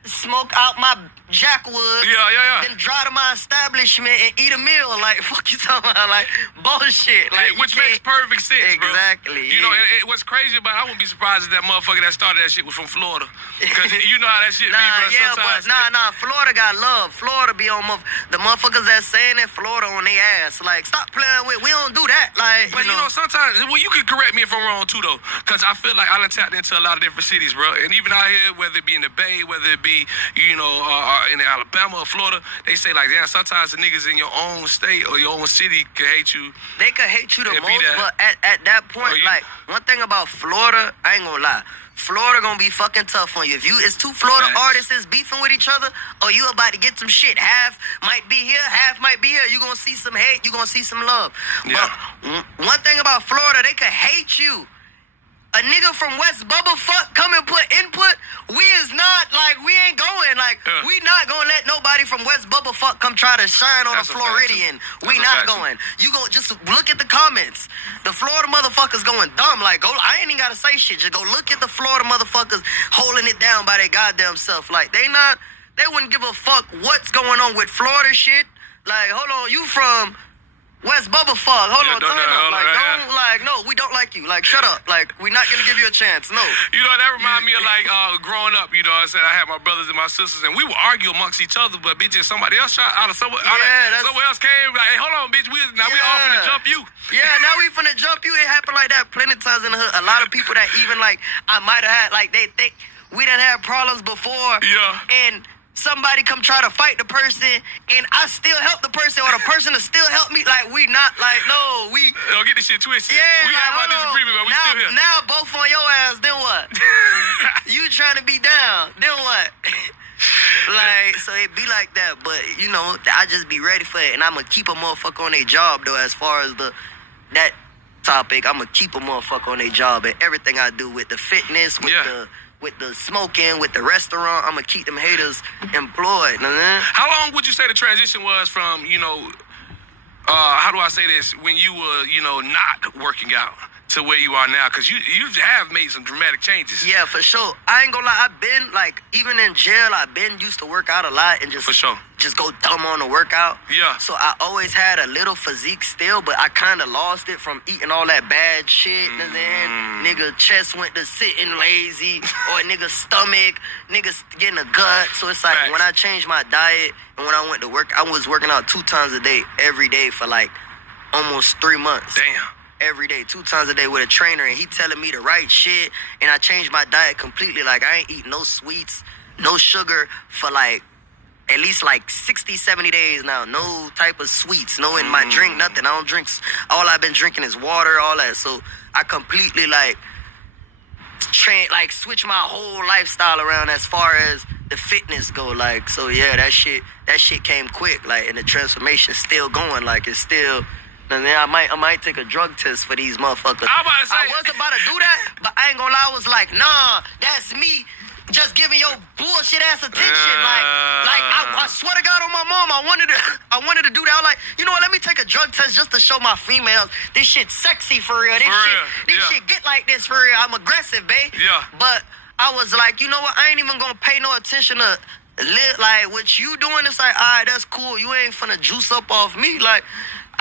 smoke out my Jackwood, then drive to my establishment and eat a meal. Like, fuck you talking about? Like, bullshit. Like, which makes perfect sense, bro. Exactly. You know, what's crazy about it, I wouldn't be surprised if that motherfucker that started that shit was from Florida. Because you know how that shit be, bro. Sometimes. Florida got love. Florida be on the motherfuckers that saying that Florida on their ass. Like, stop playing with, we don't do that. Like, but you know, sometimes, well, you can correct me if I'm wrong too, though. Because I feel like I done tapped into a lot of different cities, bro. And even out here, whether it be in the Bay, whether it be, you know, in Alabama or Florida, they say, like, damn, sometimes the niggas in your own state or your own city can hate you. They can hate you the most, but at that point, like, one thing about Florida, I ain't gonna lie, Florida gonna be fucking tough on you. If it's two Florida artists is beefing with each other, or you about to get some shit, half might be here, half might be here, you gonna see some hate, you gonna see some love. Yeah. But one thing about Florida, they can hate you. A nigga from West Bubblefuck come and put input, we ain't going. Like, we not gonna let nobody from West Bubblefuck come try to shine on a Floridian. We not going. You go, just look at the comments. The Florida motherfuckers going dumb. Like, I ain't even gotta say shit. Just go look at the Florida motherfuckers holding it down by their goddamn self. Like, they wouldn't give a fuck what's going on with Florida shit. Like, hold on, you from West Bubblefuck. Hold on, turn up. Like, no, we don't like you. Like, shut up. Like, we're not gonna give you a chance. No. You know, that remind me of, like, growing up, you know, I said I had my brothers and my sisters, and we would argue amongst each other, but bitches, somebody else shot out of somewhere else came, like, hey, hold on, bitch, we all finna jump you. Yeah, now we finna jump you. It happened like that plenty times in the hood. A lot of people that even, like, I might have had, like, they think we done had problems before. Yeah. And somebody come try to fight the person, and I still help the person, or the person to still help me. Like, we not, like, no, we don't get this shit twisted. Yeah, we have our disagreement, but we still here. Now both on your ass, then what? You trying to be down, then what? Like, so it be like that, but, you know, I just be ready for it, and I'm gonna keep a motherfucker on their job, though, as far as that topic. I'm gonna keep a motherfucker on their job at everything I do, with the fitness, with the smoking, with the restaurant. I'm gonna keep them haters employed. How long would you say the transition was from, you know, how do I say this, when you were, you know, not working out to where you are now? Because you have made some dramatic changes. Yeah, for sure. I ain't gonna lie, I've been, like, even in jail, I've been used to work out a lot and just, for sure, just go dumb on the workout. Yeah. So I always had a little physique still, but I kind of lost it from eating all that bad shit. Nigga chest went to sitting lazy, or nigga stomach, niggas getting a gut. So it's like, when I changed my diet and when I went to work, I was working out 2 times a day, every day for like almost 3 months. Damn. Every day, 2 times a day with a trainer, and he telling me the right shit, and I changed my diet completely. Like, I ain't eating no sweets, no sugar for like at least like 60, 70 days now. No type of sweets, no in my drink, nothing. I don't drink. All I've been drinking is water, all that. So I completely like switch my whole lifestyle around as far as the fitness go. Like, so yeah, that shit came quick. Like, and the transformation's still going. Like, it's still. And then I might take a drug test for these motherfuckers. I was about to do that, but I ain't gonna lie, I was like, nah, that's me just giving your bullshit ass attention. I swear to God on my mom, I wanted to do that. I was like, you know what, let me take a drug test just to show my females this shit sexy for real. This shit get like this for real. I'm aggressive, babe. Yeah. But I was like, you know what, I ain't even gonna pay no attention to like what you doing. It's like, alright, that's cool. You ain't finna juice up off me. Like,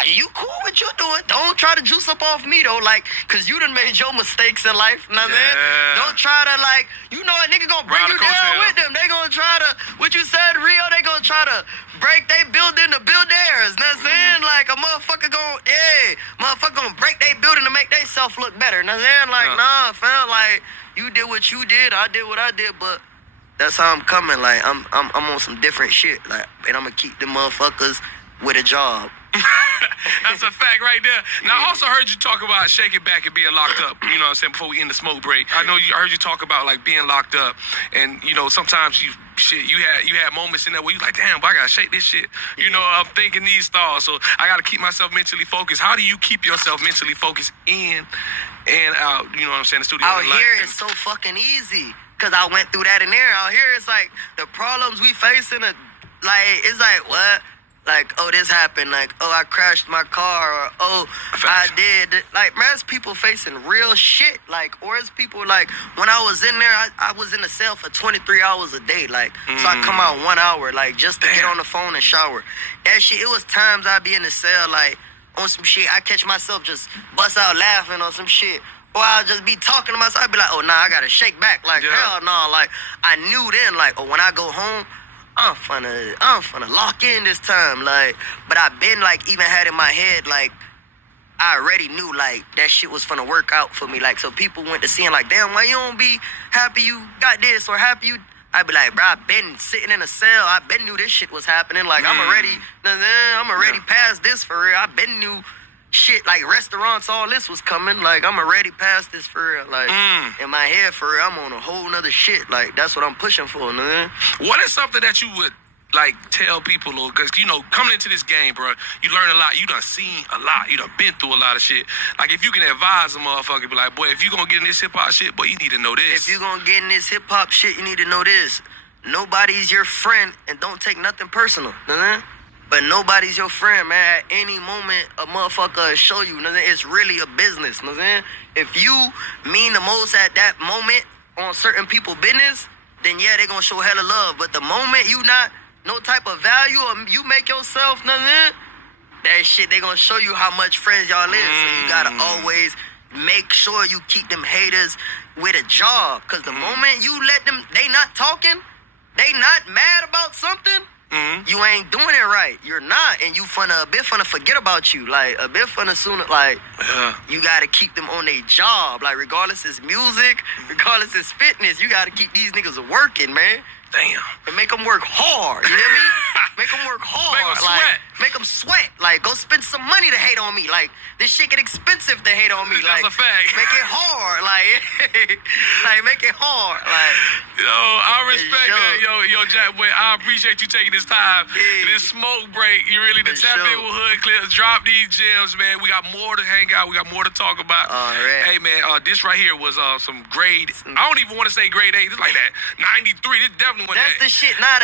you cool what you doing? Don't try to juice up off me though, like, cause you done made your mistakes in life. You know what I mean? Don't try to, like, you know a nigga gonna bring you down with them. They gonna try to, what you said, Rio, they gonna try to break they building to build theirs. You know what I'm saying? Like, a motherfucker gonna break they building to make they self look better. You know what I'm saying? Like, nah, fam, like, you did what you did, I did what I did, but that's how I'm coming. Like, I'm on some different shit. Like, and I'm gonna keep them motherfuckers with a job. That's a fact right there. Now, I also heard you talk about shaking back and being locked up, you know what I'm saying, before we end the smoke break. I know I heard you talk about, like, being locked up, and, you know, sometimes you had moments in there where you like, damn, boy, I gotta shake this shit. You know, I'm thinking these thoughts, so I gotta keep myself mentally focused. How do you keep yourself mentally focused in and out, you know what I'm saying, the studio? Out here, it's so fucking easy, because I went through that in there. Out here, it's like, the problems we facing, it's like, what? Like, oh, this happened. Like, oh, I crashed my car. Or, oh, I did. Like, man, it's people facing real shit. Like, or it's people, like, when I was in there, I was in the cell for 23 hours a day. Like, so I come out 1 hour, like, just to get on the phone and shower. That shit, it was times I'd be in the cell, like, on some shit. I catch myself just bust out laughing on some shit. Or I'll just be talking to myself. I'd be like, oh, nah, I gotta shake back. Like, hell no. Like, I knew then, like, oh, when I go home, I'm finna lock in this time, like, but I've been, like, even had in my head, like, I already knew, like, that shit was finna work out for me, like, so people went to seeing, like, damn, why you don't be happy you got this, or happy you, I'd be like, bro, I've been sitting in a cell, I been knew this shit was happening, like, I'm already past this for real, I been knew shit, like, restaurants, all this was coming, like, I'm already past this for real, like, in my head for real, I'm on a whole nother shit, like, that's what I'm pushing for, man. What is something that you would, like, tell people, because, you know, coming into this game, bro, you learn a lot, you done seen a lot, you done been through a lot of shit, like, if you can advise a motherfucker, be like, boy, if you gonna get in this hip-hop shit, boy, you need to know this. If you gonna get in this hip-hop shit, you need to know this. Nobody's your friend, and don't take nothing personal, man. But nobody's your friend, man. At any moment, a motherfucker will show you. It's really a business. If you mean the most at that moment on certain people's business, then yeah, they gonna show hella love. But the moment you not no type of value or you make yourself that shit, they gonna show you how much friends y'all is. So you gotta always make sure you keep them haters with a job. Because the moment you let them, they not talking, they not mad about something, you ain't doing it right. You're not, and a bit finna forget about you. Like, a bit finna sooner, like, you gotta keep them on their job. Like, regardless it's music, regardless it's fitness, you gotta keep these niggas working, man. Damn. And make them work hard, you hear me? Make them work hard. Make them sweat. Make them sweat. Like, go spend some money to hate on me. Like, this shit get expensive to hate on me. That's like, a fact. Make it hard. Like, make it hard. Like, yo, I respect that. Yo, Jackboy, I appreciate you taking this time. This smoke break, you really to tap in with Hood Clips, drop these gems, man. We got more to hang out. We got more to talk about. All right. Hey, man, this right here was some grade. I don't even want to say grade 8. It's like that 93. This definitely. That's the shit. Now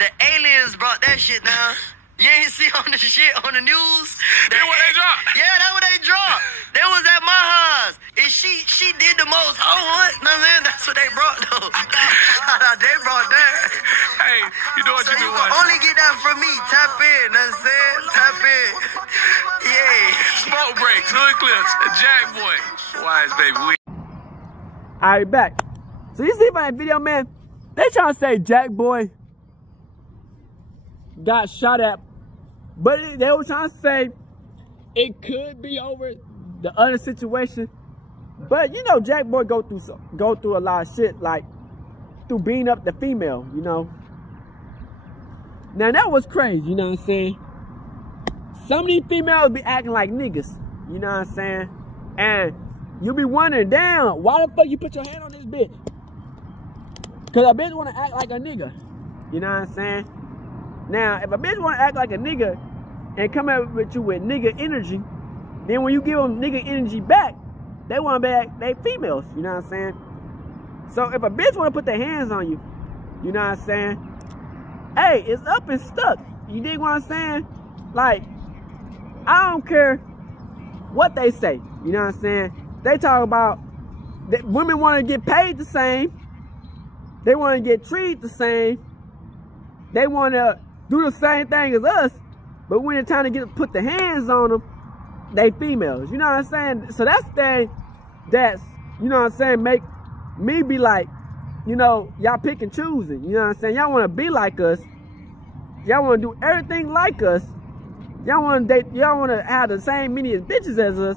the aliens brought that shit down. You ain't see on the shit on the news. That's what they dropped. Yeah, that's what they dropped. That was at my house, and she did the most. Oh, what? No, man, that's what they brought though. They brought that. Hey, you know what so you been can watching? only get that from me. Tap in. That's it. Tap in. Yeah. Smoke breaks, Hood Clips, Jackboy. Wise baby. All right, back. So you see my video, man. They trying to say Jackboy got shot at, but they were trying to say it could be over the other situation. But you know, Jackboy go through a lot of shit, like through beating up the female, you know. Now that was crazy, you know what I'm saying? Some of these females be acting like niggas, you know what I'm saying? And you be wondering, damn, why the fuck you put your hand on this bitch? Cause a bitch wanna act like a nigga. You know what I'm saying? Now, if a bitch wanna act like a nigga and come out with you with nigga energy, then when you give them nigga energy back, they wanna be like they females. You know what I'm saying? So if a bitch wanna put their hands on you, you know what I'm saying? Hey, it's up and stuck. You dig what I'm saying? Like, I don't care what they say. You know what I'm saying? They talk about that women wanna get paid the same. They want to get treated the same. They want to do the same thing as us. But when it's time to put the hands on them, they females. You know what I'm saying? So that's the thing that's, you know what I'm saying, make me be like, you know, y'all pick and choosing. You know what I'm saying? Y'all want to be like us. Y'all want to do everything like us. Y'all want to date. Y'all want to have the same many as bitches as us.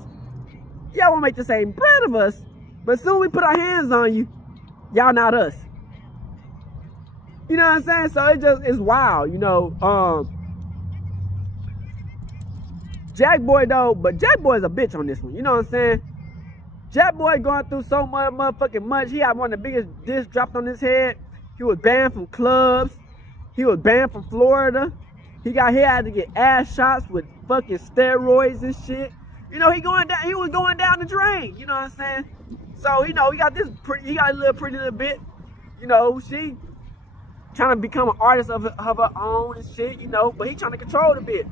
Y'all want to make the same bread of us. But soon we put our hands on you, y'all not us. You know what I'm saying? So it's wild, you know. Jackboy though, but Jackboy is a bitch on this one. You know what I'm saying? Jackboy going through so much motherfucking much. He had one of the biggest discs dropped on his head. He was banned from clubs. He was banned from Florida. He had to get ass shots with fucking steroids and shit. You know, he was going down the drain. You know what I'm saying? So, you know, he got a little pretty little bit. You know, she trying to become an artist of her own and shit, you know, but he trying to control the bit.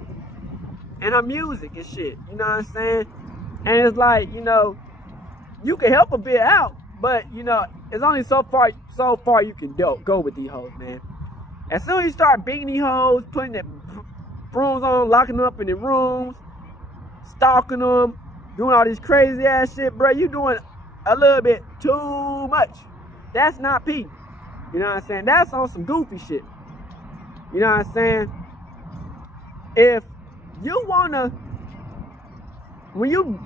And her music and shit. You know what I'm saying? And it's like, you know, you can help a bit out, but you know, it's only so far you can go with these hoes, man. As soon as you start beating these hoes, putting their brooms on, locking them up in their rooms, stalking them, doing all this crazy ass shit, bro, you doing a little bit too much. That's not peak. You know what I'm saying? That's on some goofy shit. You know what I'm saying? If you wanna, when you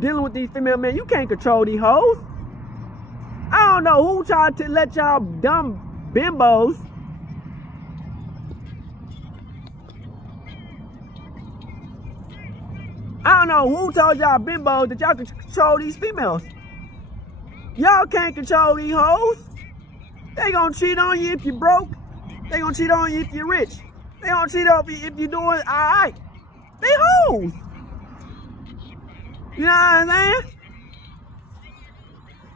dealing with these female men, you can't control these hoes. I don't know who tried to let y'all dumb bimbos told y'all bimbos that y'all can control these females. Y'all can't control these hoes. They gonna cheat on you if you broke. They gonna cheat on you if you're rich. They gonna cheat on you if you're doing alright. They hoes. You know what I'm saying?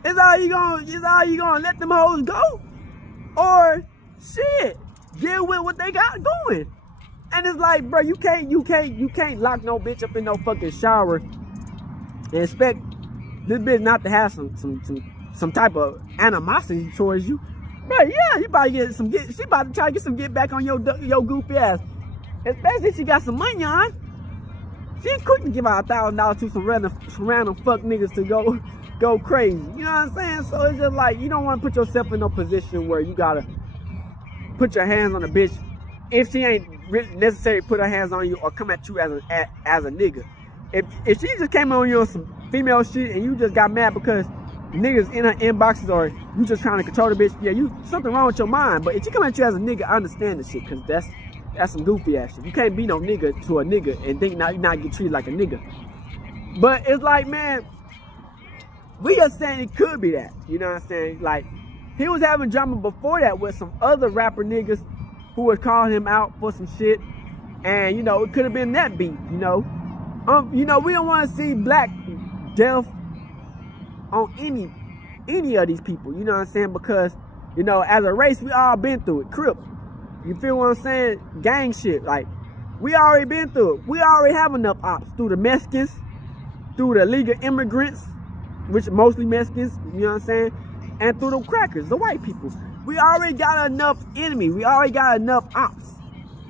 Is all you gonna let them hoes go? Or shit, deal with what they got going. And it's like, bro, you can't lock no bitch up in no fucking shower and expect this bitch not to have some type of animosity towards you. Bro, yeah, you about to get some she about to try to get some get back on your goofy ass. Especially if she got some money on. She ain't quick to give out $1,000 to some random fuck niggas to go crazy. You know what I'm saying? So it's just like, you don't want to put yourself in no position where you gotta put your hands on a bitch if she ain't really necessarily put her hands on you or come at you as a nigga. If she just came on you on some female shit and you just got mad because niggas in her inboxes or you just trying to control the bitch, yeah, something wrong with your mind. But if she come at you as a nigga, I understand the shit, because that's some goofy ass shit. You can't be no nigga to a nigga and think not get treated like a nigga. But it's like, man, we just saying it could be that. You know what I'm saying? Like, he was having drama before that with some other rapper niggas who was calling him out for some shit. And, you know, it could have been that beat, you know. You know, we don't want to see black death on any of these people. You know what I'm saying? Because, you know, as a race, we all been through it. Crip. You feel what I'm saying? Gang shit. Like, we already been through it. We already have enough ops through the Mexicans, through the illegal immigrants, which are mostly Mexicans, you know what I'm saying? And through the crackers, the white people. We already got enough enemy. We already got enough ops.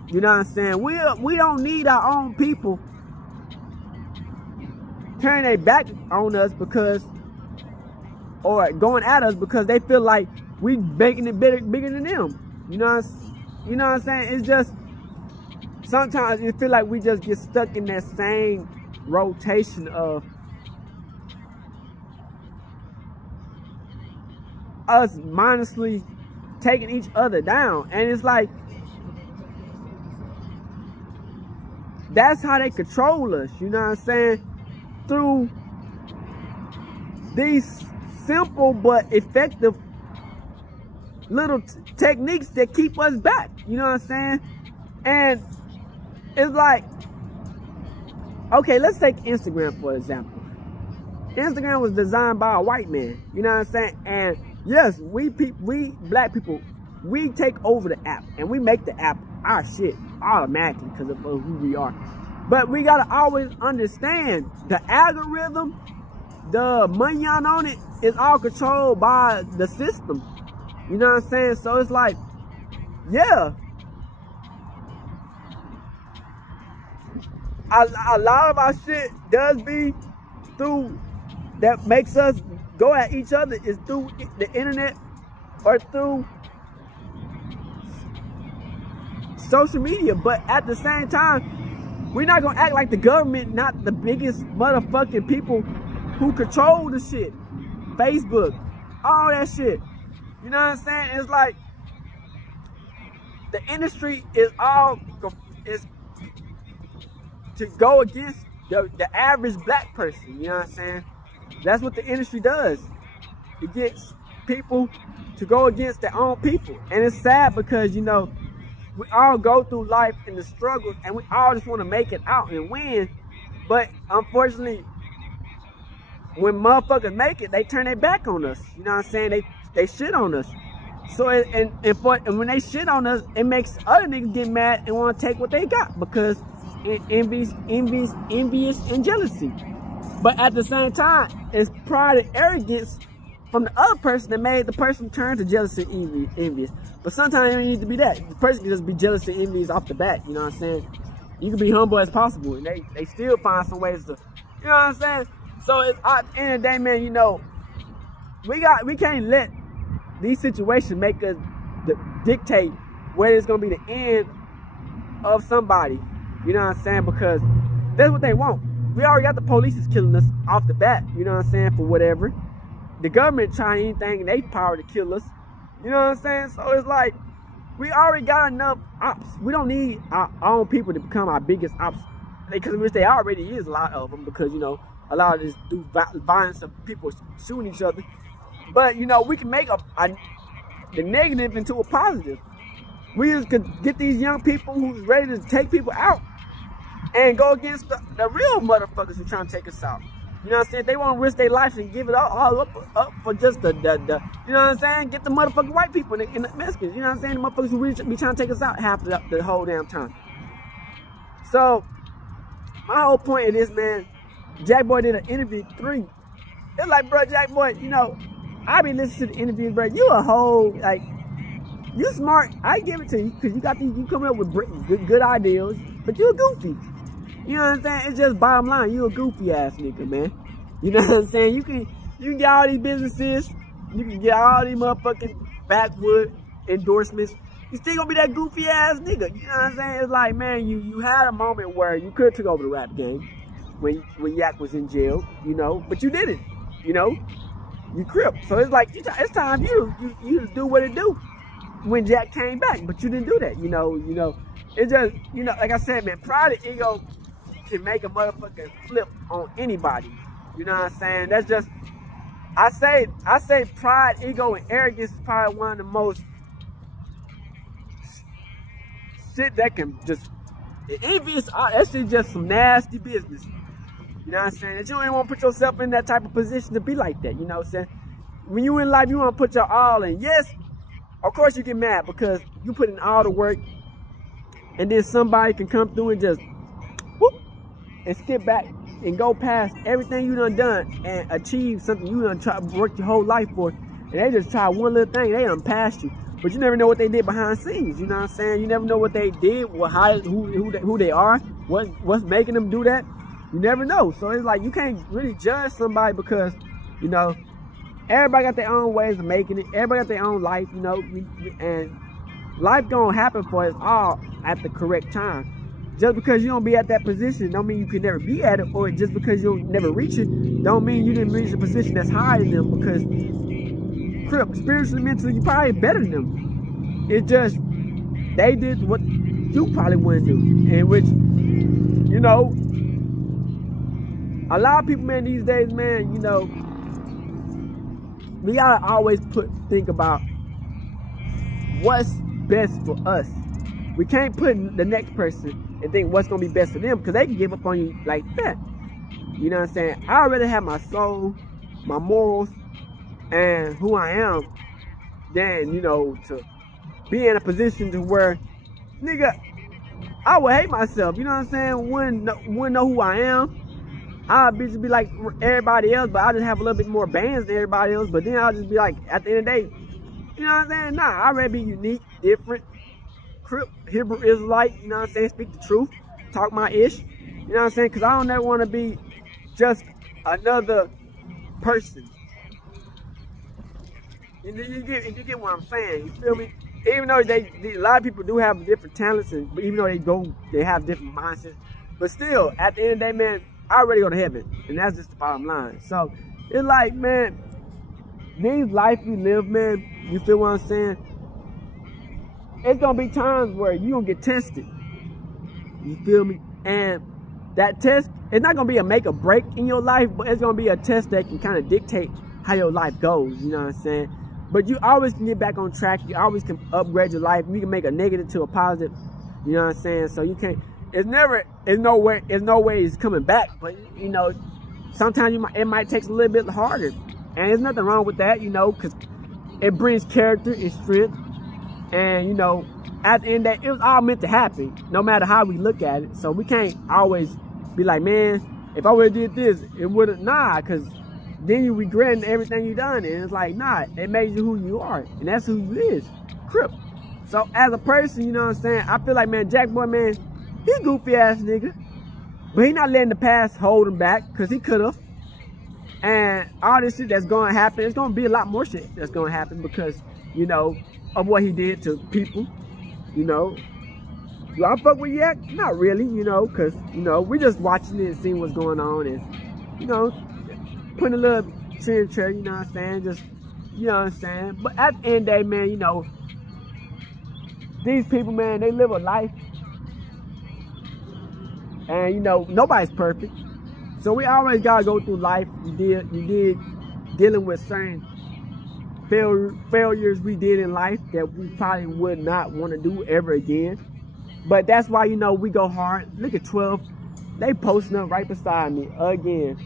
You know what I'm saying? We don't need our own people turning their back on us because, or going at us because they feel like we making it bigger than them. You know what I'm saying? It's just, sometimes it feel like we just get stuck in that same rotation of us mindlessly taking each other down. And it's like, that's how they control us, you know what I'm saying? Through these simple but effective little techniques that keep us back, you know what I'm saying? And it's like, okay, let's take Instagram for example. Instagram was designed by a white man, you know what I'm saying? And yes, we black people, we take over the app and we make the app our shit automatically because of who we are. But we gotta always understand the algorithm, the money on it is all controlled by the system. You know what I'm saying? So it's like, yeah, a lot of our shit does be through, that makes us go at each other, is through the internet or through social media. But at the same time, we're not gonna act like the government not the biggest motherfucking people who control the shit. Facebook, all that shit. You know what I'm saying? It's like the industry is to go against the average black person. You know what I'm saying? That's what the industry does. It gets people to go against their own people. And it's sad because, you know, we all go through life in the struggle and we all just want to make it out and win. But unfortunately, when motherfuckers make it, they turn their back on us. You know what I'm saying? They shit on us. So, and when they shit on us, it makes other niggas get mad and want to take what they got because envious and jealousy. But at the same time, it's pride and arrogance from the other person that made the person turn to jealousy and envious. But sometimes it don't need to be that. The person can just be jealous and envious off the bat. You know what I'm saying? You can be humble as possible, and they still find some ways to, you know what I'm saying? So it's, at the end of the day, man, you know, we can't let these situations make us dictate where it's gonna be the end of somebody. You know what I'm saying? Because that's what they want. We already got the police is killing us off the bat. You know what I'm saying? For whatever. The government trying anything in their power to kill us. You know what I'm saying? So it's like, we already got enough ops. We don't need our own people to become our biggest ops. Because which they already is, a lot of them. Because, you know, a lot of this do violence of people shooting each other. But, you know, we can make the negative into a positive. We just could get these young people who's ready to take people out and go against the real motherfuckers who trying to take us out. You know what I'm saying? They want to risk their lives and give it all up for just the you know what I'm saying? Get the motherfucking white people and the Mexicans. You know what I'm saying? The motherfuckers who really be trying to take us out half the whole damn time. So, my whole point of this, man, Jackboy did an interview 3. It's like, bro, Jackboy, you know, I be listening to the interviews, bro. You a whole, like, you smart. I give it to you because you got these, you coming up with good ideas, but you a goofy. You know what I'm saying? It's just bottom line. You a goofy ass nigga, man. You know what I'm saying? You can get all these businesses. You can get all these motherfucking backwood endorsements. You still gonna be that goofy ass nigga. You know what I'm saying? It's like, man, you had a moment where you could have took over the rap game when Yak was in jail, you know, but you didn't. You know, you cripped. So it's like, it's time you to do what it do when Jack came back, but you didn't do that. You know, it's just, you know, like I said, man, pride and ego can make a motherfucker flip on anybody. You know what I'm saying? That's just, I say pride, ego, and arrogance is probably one of the most shit that can just, envious, that shit just some nasty business. You know what I'm saying? That you don't even want to put yourself in that type of position to be like that. You know what I'm saying? When you in life, you want to put your all in. Yes, of course you get mad because you put in all the work and then somebody can come through and just whoop, and skip back and go past everything you done and achieve something you done try to work your whole life for, and they just try one little thing, they done passed you. But you never know what they did behind the scenes. You know what I'm saying? You never know what they did, who they are, what's making them do that. You never know. So it's like, you can't really judge somebody because, you know, everybody got their own ways of making it. Everybody got their own life, you know, and life gonna happen for us all at the correct time. Just because you don't be at that position don't mean you can never be at it, or just because you don't never reach it don't mean you didn't reach a position that's higher than them, because spiritually, mentally, you probably better than them. It just, they did what you probably wouldn't do, and which, you know, a lot of people, man, these days, man, you know, we gotta always think about what's best for us. We can't put the next person and think what's gonna be best for them, because they can give up on you like that. You know what I'm saying? I already have my soul, my morals, and who I am, than, you know, to be in a position to where, nigga, I would hate myself. You know what I'm saying? Wouldn't know who I am. I'll just be like everybody else, but I'll just have a little bit more bands than everybody else. But then I'll just be like, at the end of the day, you know what I'm saying? Nah, I'd rather be unique, different, Crip, Hebrew Israelite, you know what I'm saying? Speak the truth, talk my ish, you know what I'm saying? Because I don't ever want to be just another person. You get what I'm saying, you feel me? Even though a lot of people do have different talents, and even though they have different mindsets, but still, at the end of the day, man, I already go to heaven, and that's just the bottom line. So, it's like, man, these life we live, man, you feel what I'm saying? It's gonna be times where you gonna get tested. You feel me? And that test it's not gonna be a make or break in your life, but it's gonna be a test that can kind of dictate how your life goes, you know what I'm saying? But you always can get back on track. You always can upgrade your life. You can make a negative to a positive, you know what I'm saying? So you can't, it's no way it's coming back, but you know, sometimes it might take a little bit harder. And there's nothing wrong with that, you know, because it brings character and strength. And, you know, at the end of the day, it was all meant to happen, no matter how we look at it. So we can't always be like, man, if I would have did this, it would have, nah, because then you regretting everything you done. And it's like, nah, it made you who you are. And that's who you is, Crip. So as a person, you know what I'm saying, I feel like, man, Jackboy, man, he a goofy ass nigga. But he not letting the past hold him back, because he could have. And all this shit that's going to happen, it's going to be a lot more shit that's going to happen because, you know, of what he did to people, you know. Do I fuck with Yak? Not really, you know, because, you know, we're just watching it and seeing what's going on and, you know, putting a little chin chair, you know what I'm saying, just, you know what I'm saying. But at the end of the day, man, you know, these people, man, they live a life. And, you know, nobody's perfect. So we always got to go through life. You did dealing with certain failures we did in life that we probably would not want to do ever again. But that's why, you know, we go hard. Look at 12. They posting up right beside me again.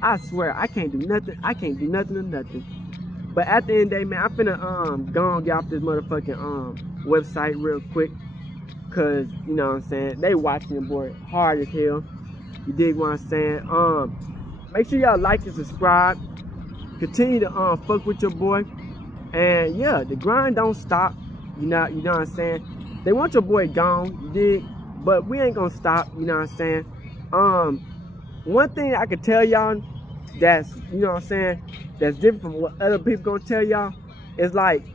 I swear, I can't do nothing. I can't do nothing or nothing. But at the end of the day, man, I'm finna go and get off this motherfucking website real quick. Cause, you know what I'm saying, they watching the boy hard as hell. You dig what I'm saying? Make sure y'all like and subscribe. Continue to fuck with your boy. And yeah, the grind don't stop. You know what I'm saying? They want your boy gone, you dig? But we ain't gonna stop, you know what I'm saying? One thing I can tell y'all that's, you know what I'm saying, that's different from what other people gonna tell y'all, is like,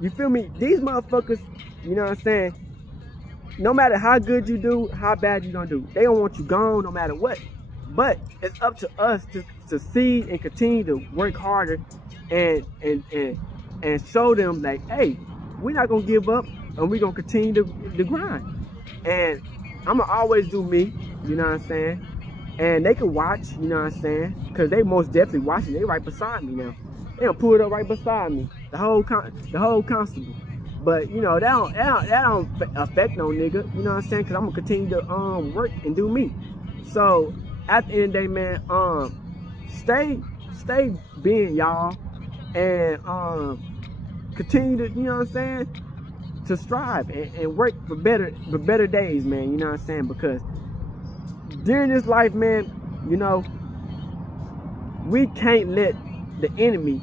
you feel me? These motherfuckers, you know what I'm saying, no matter how good you do, how bad you gonna do, they don't want you gone no matter what. But it's up to us to succeed and continue to work harder and show them like, hey, we're not gonna give up and we're gonna continue to grind. And I'ma always do me, you know what I'm saying? And they can watch, you know what I'm saying? Cause they most definitely watching. They right beside me now. They gonna pull it up right beside me. The whole constable. But, you know, that don't affect no nigga, you know what I'm saying? Because I'm going to continue to work and do me. So, at the end of the day, man, stay being y'all. And continue to, you know what I'm saying, to strive and work for better days, man, you know what I'm saying? Because during this life, man, you know, we can't let the enemy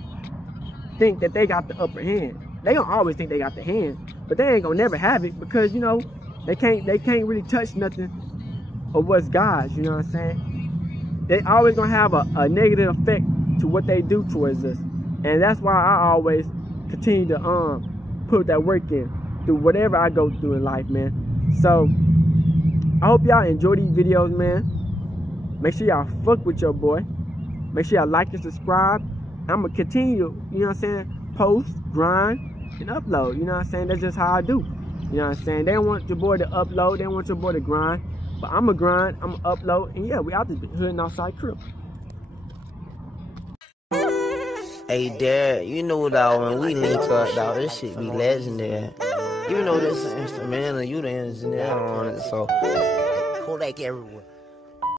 think that they got the upper hand. They gonna always think they got the hand, but they ain't gonna never have it because, you know, they can't really touch nothing of what's God's, you know what I'm saying? They always gonna have a negative effect to what they do towards us. And that's why I always continue to put that work in through whatever I go through in life, man. So I hope y'all enjoy these videos, man. Make sure y'all fuck with your boy. Make sure y'all like and subscribe. I'm gonna continue, you know what I'm saying, post, grind, and upload, you know what I'm saying? That's just how I do, you know what I'm saying? They don't want your boy to upload, they don't want your boy to grind, but I'm gonna grind, I'm gonna upload, and yeah, we out the hood and outside Crip. Hey Dad, you know dog, when we link up dog, this shit be legendary. Even though this is instrumental, you the engineer on it, so Kodak everywhere.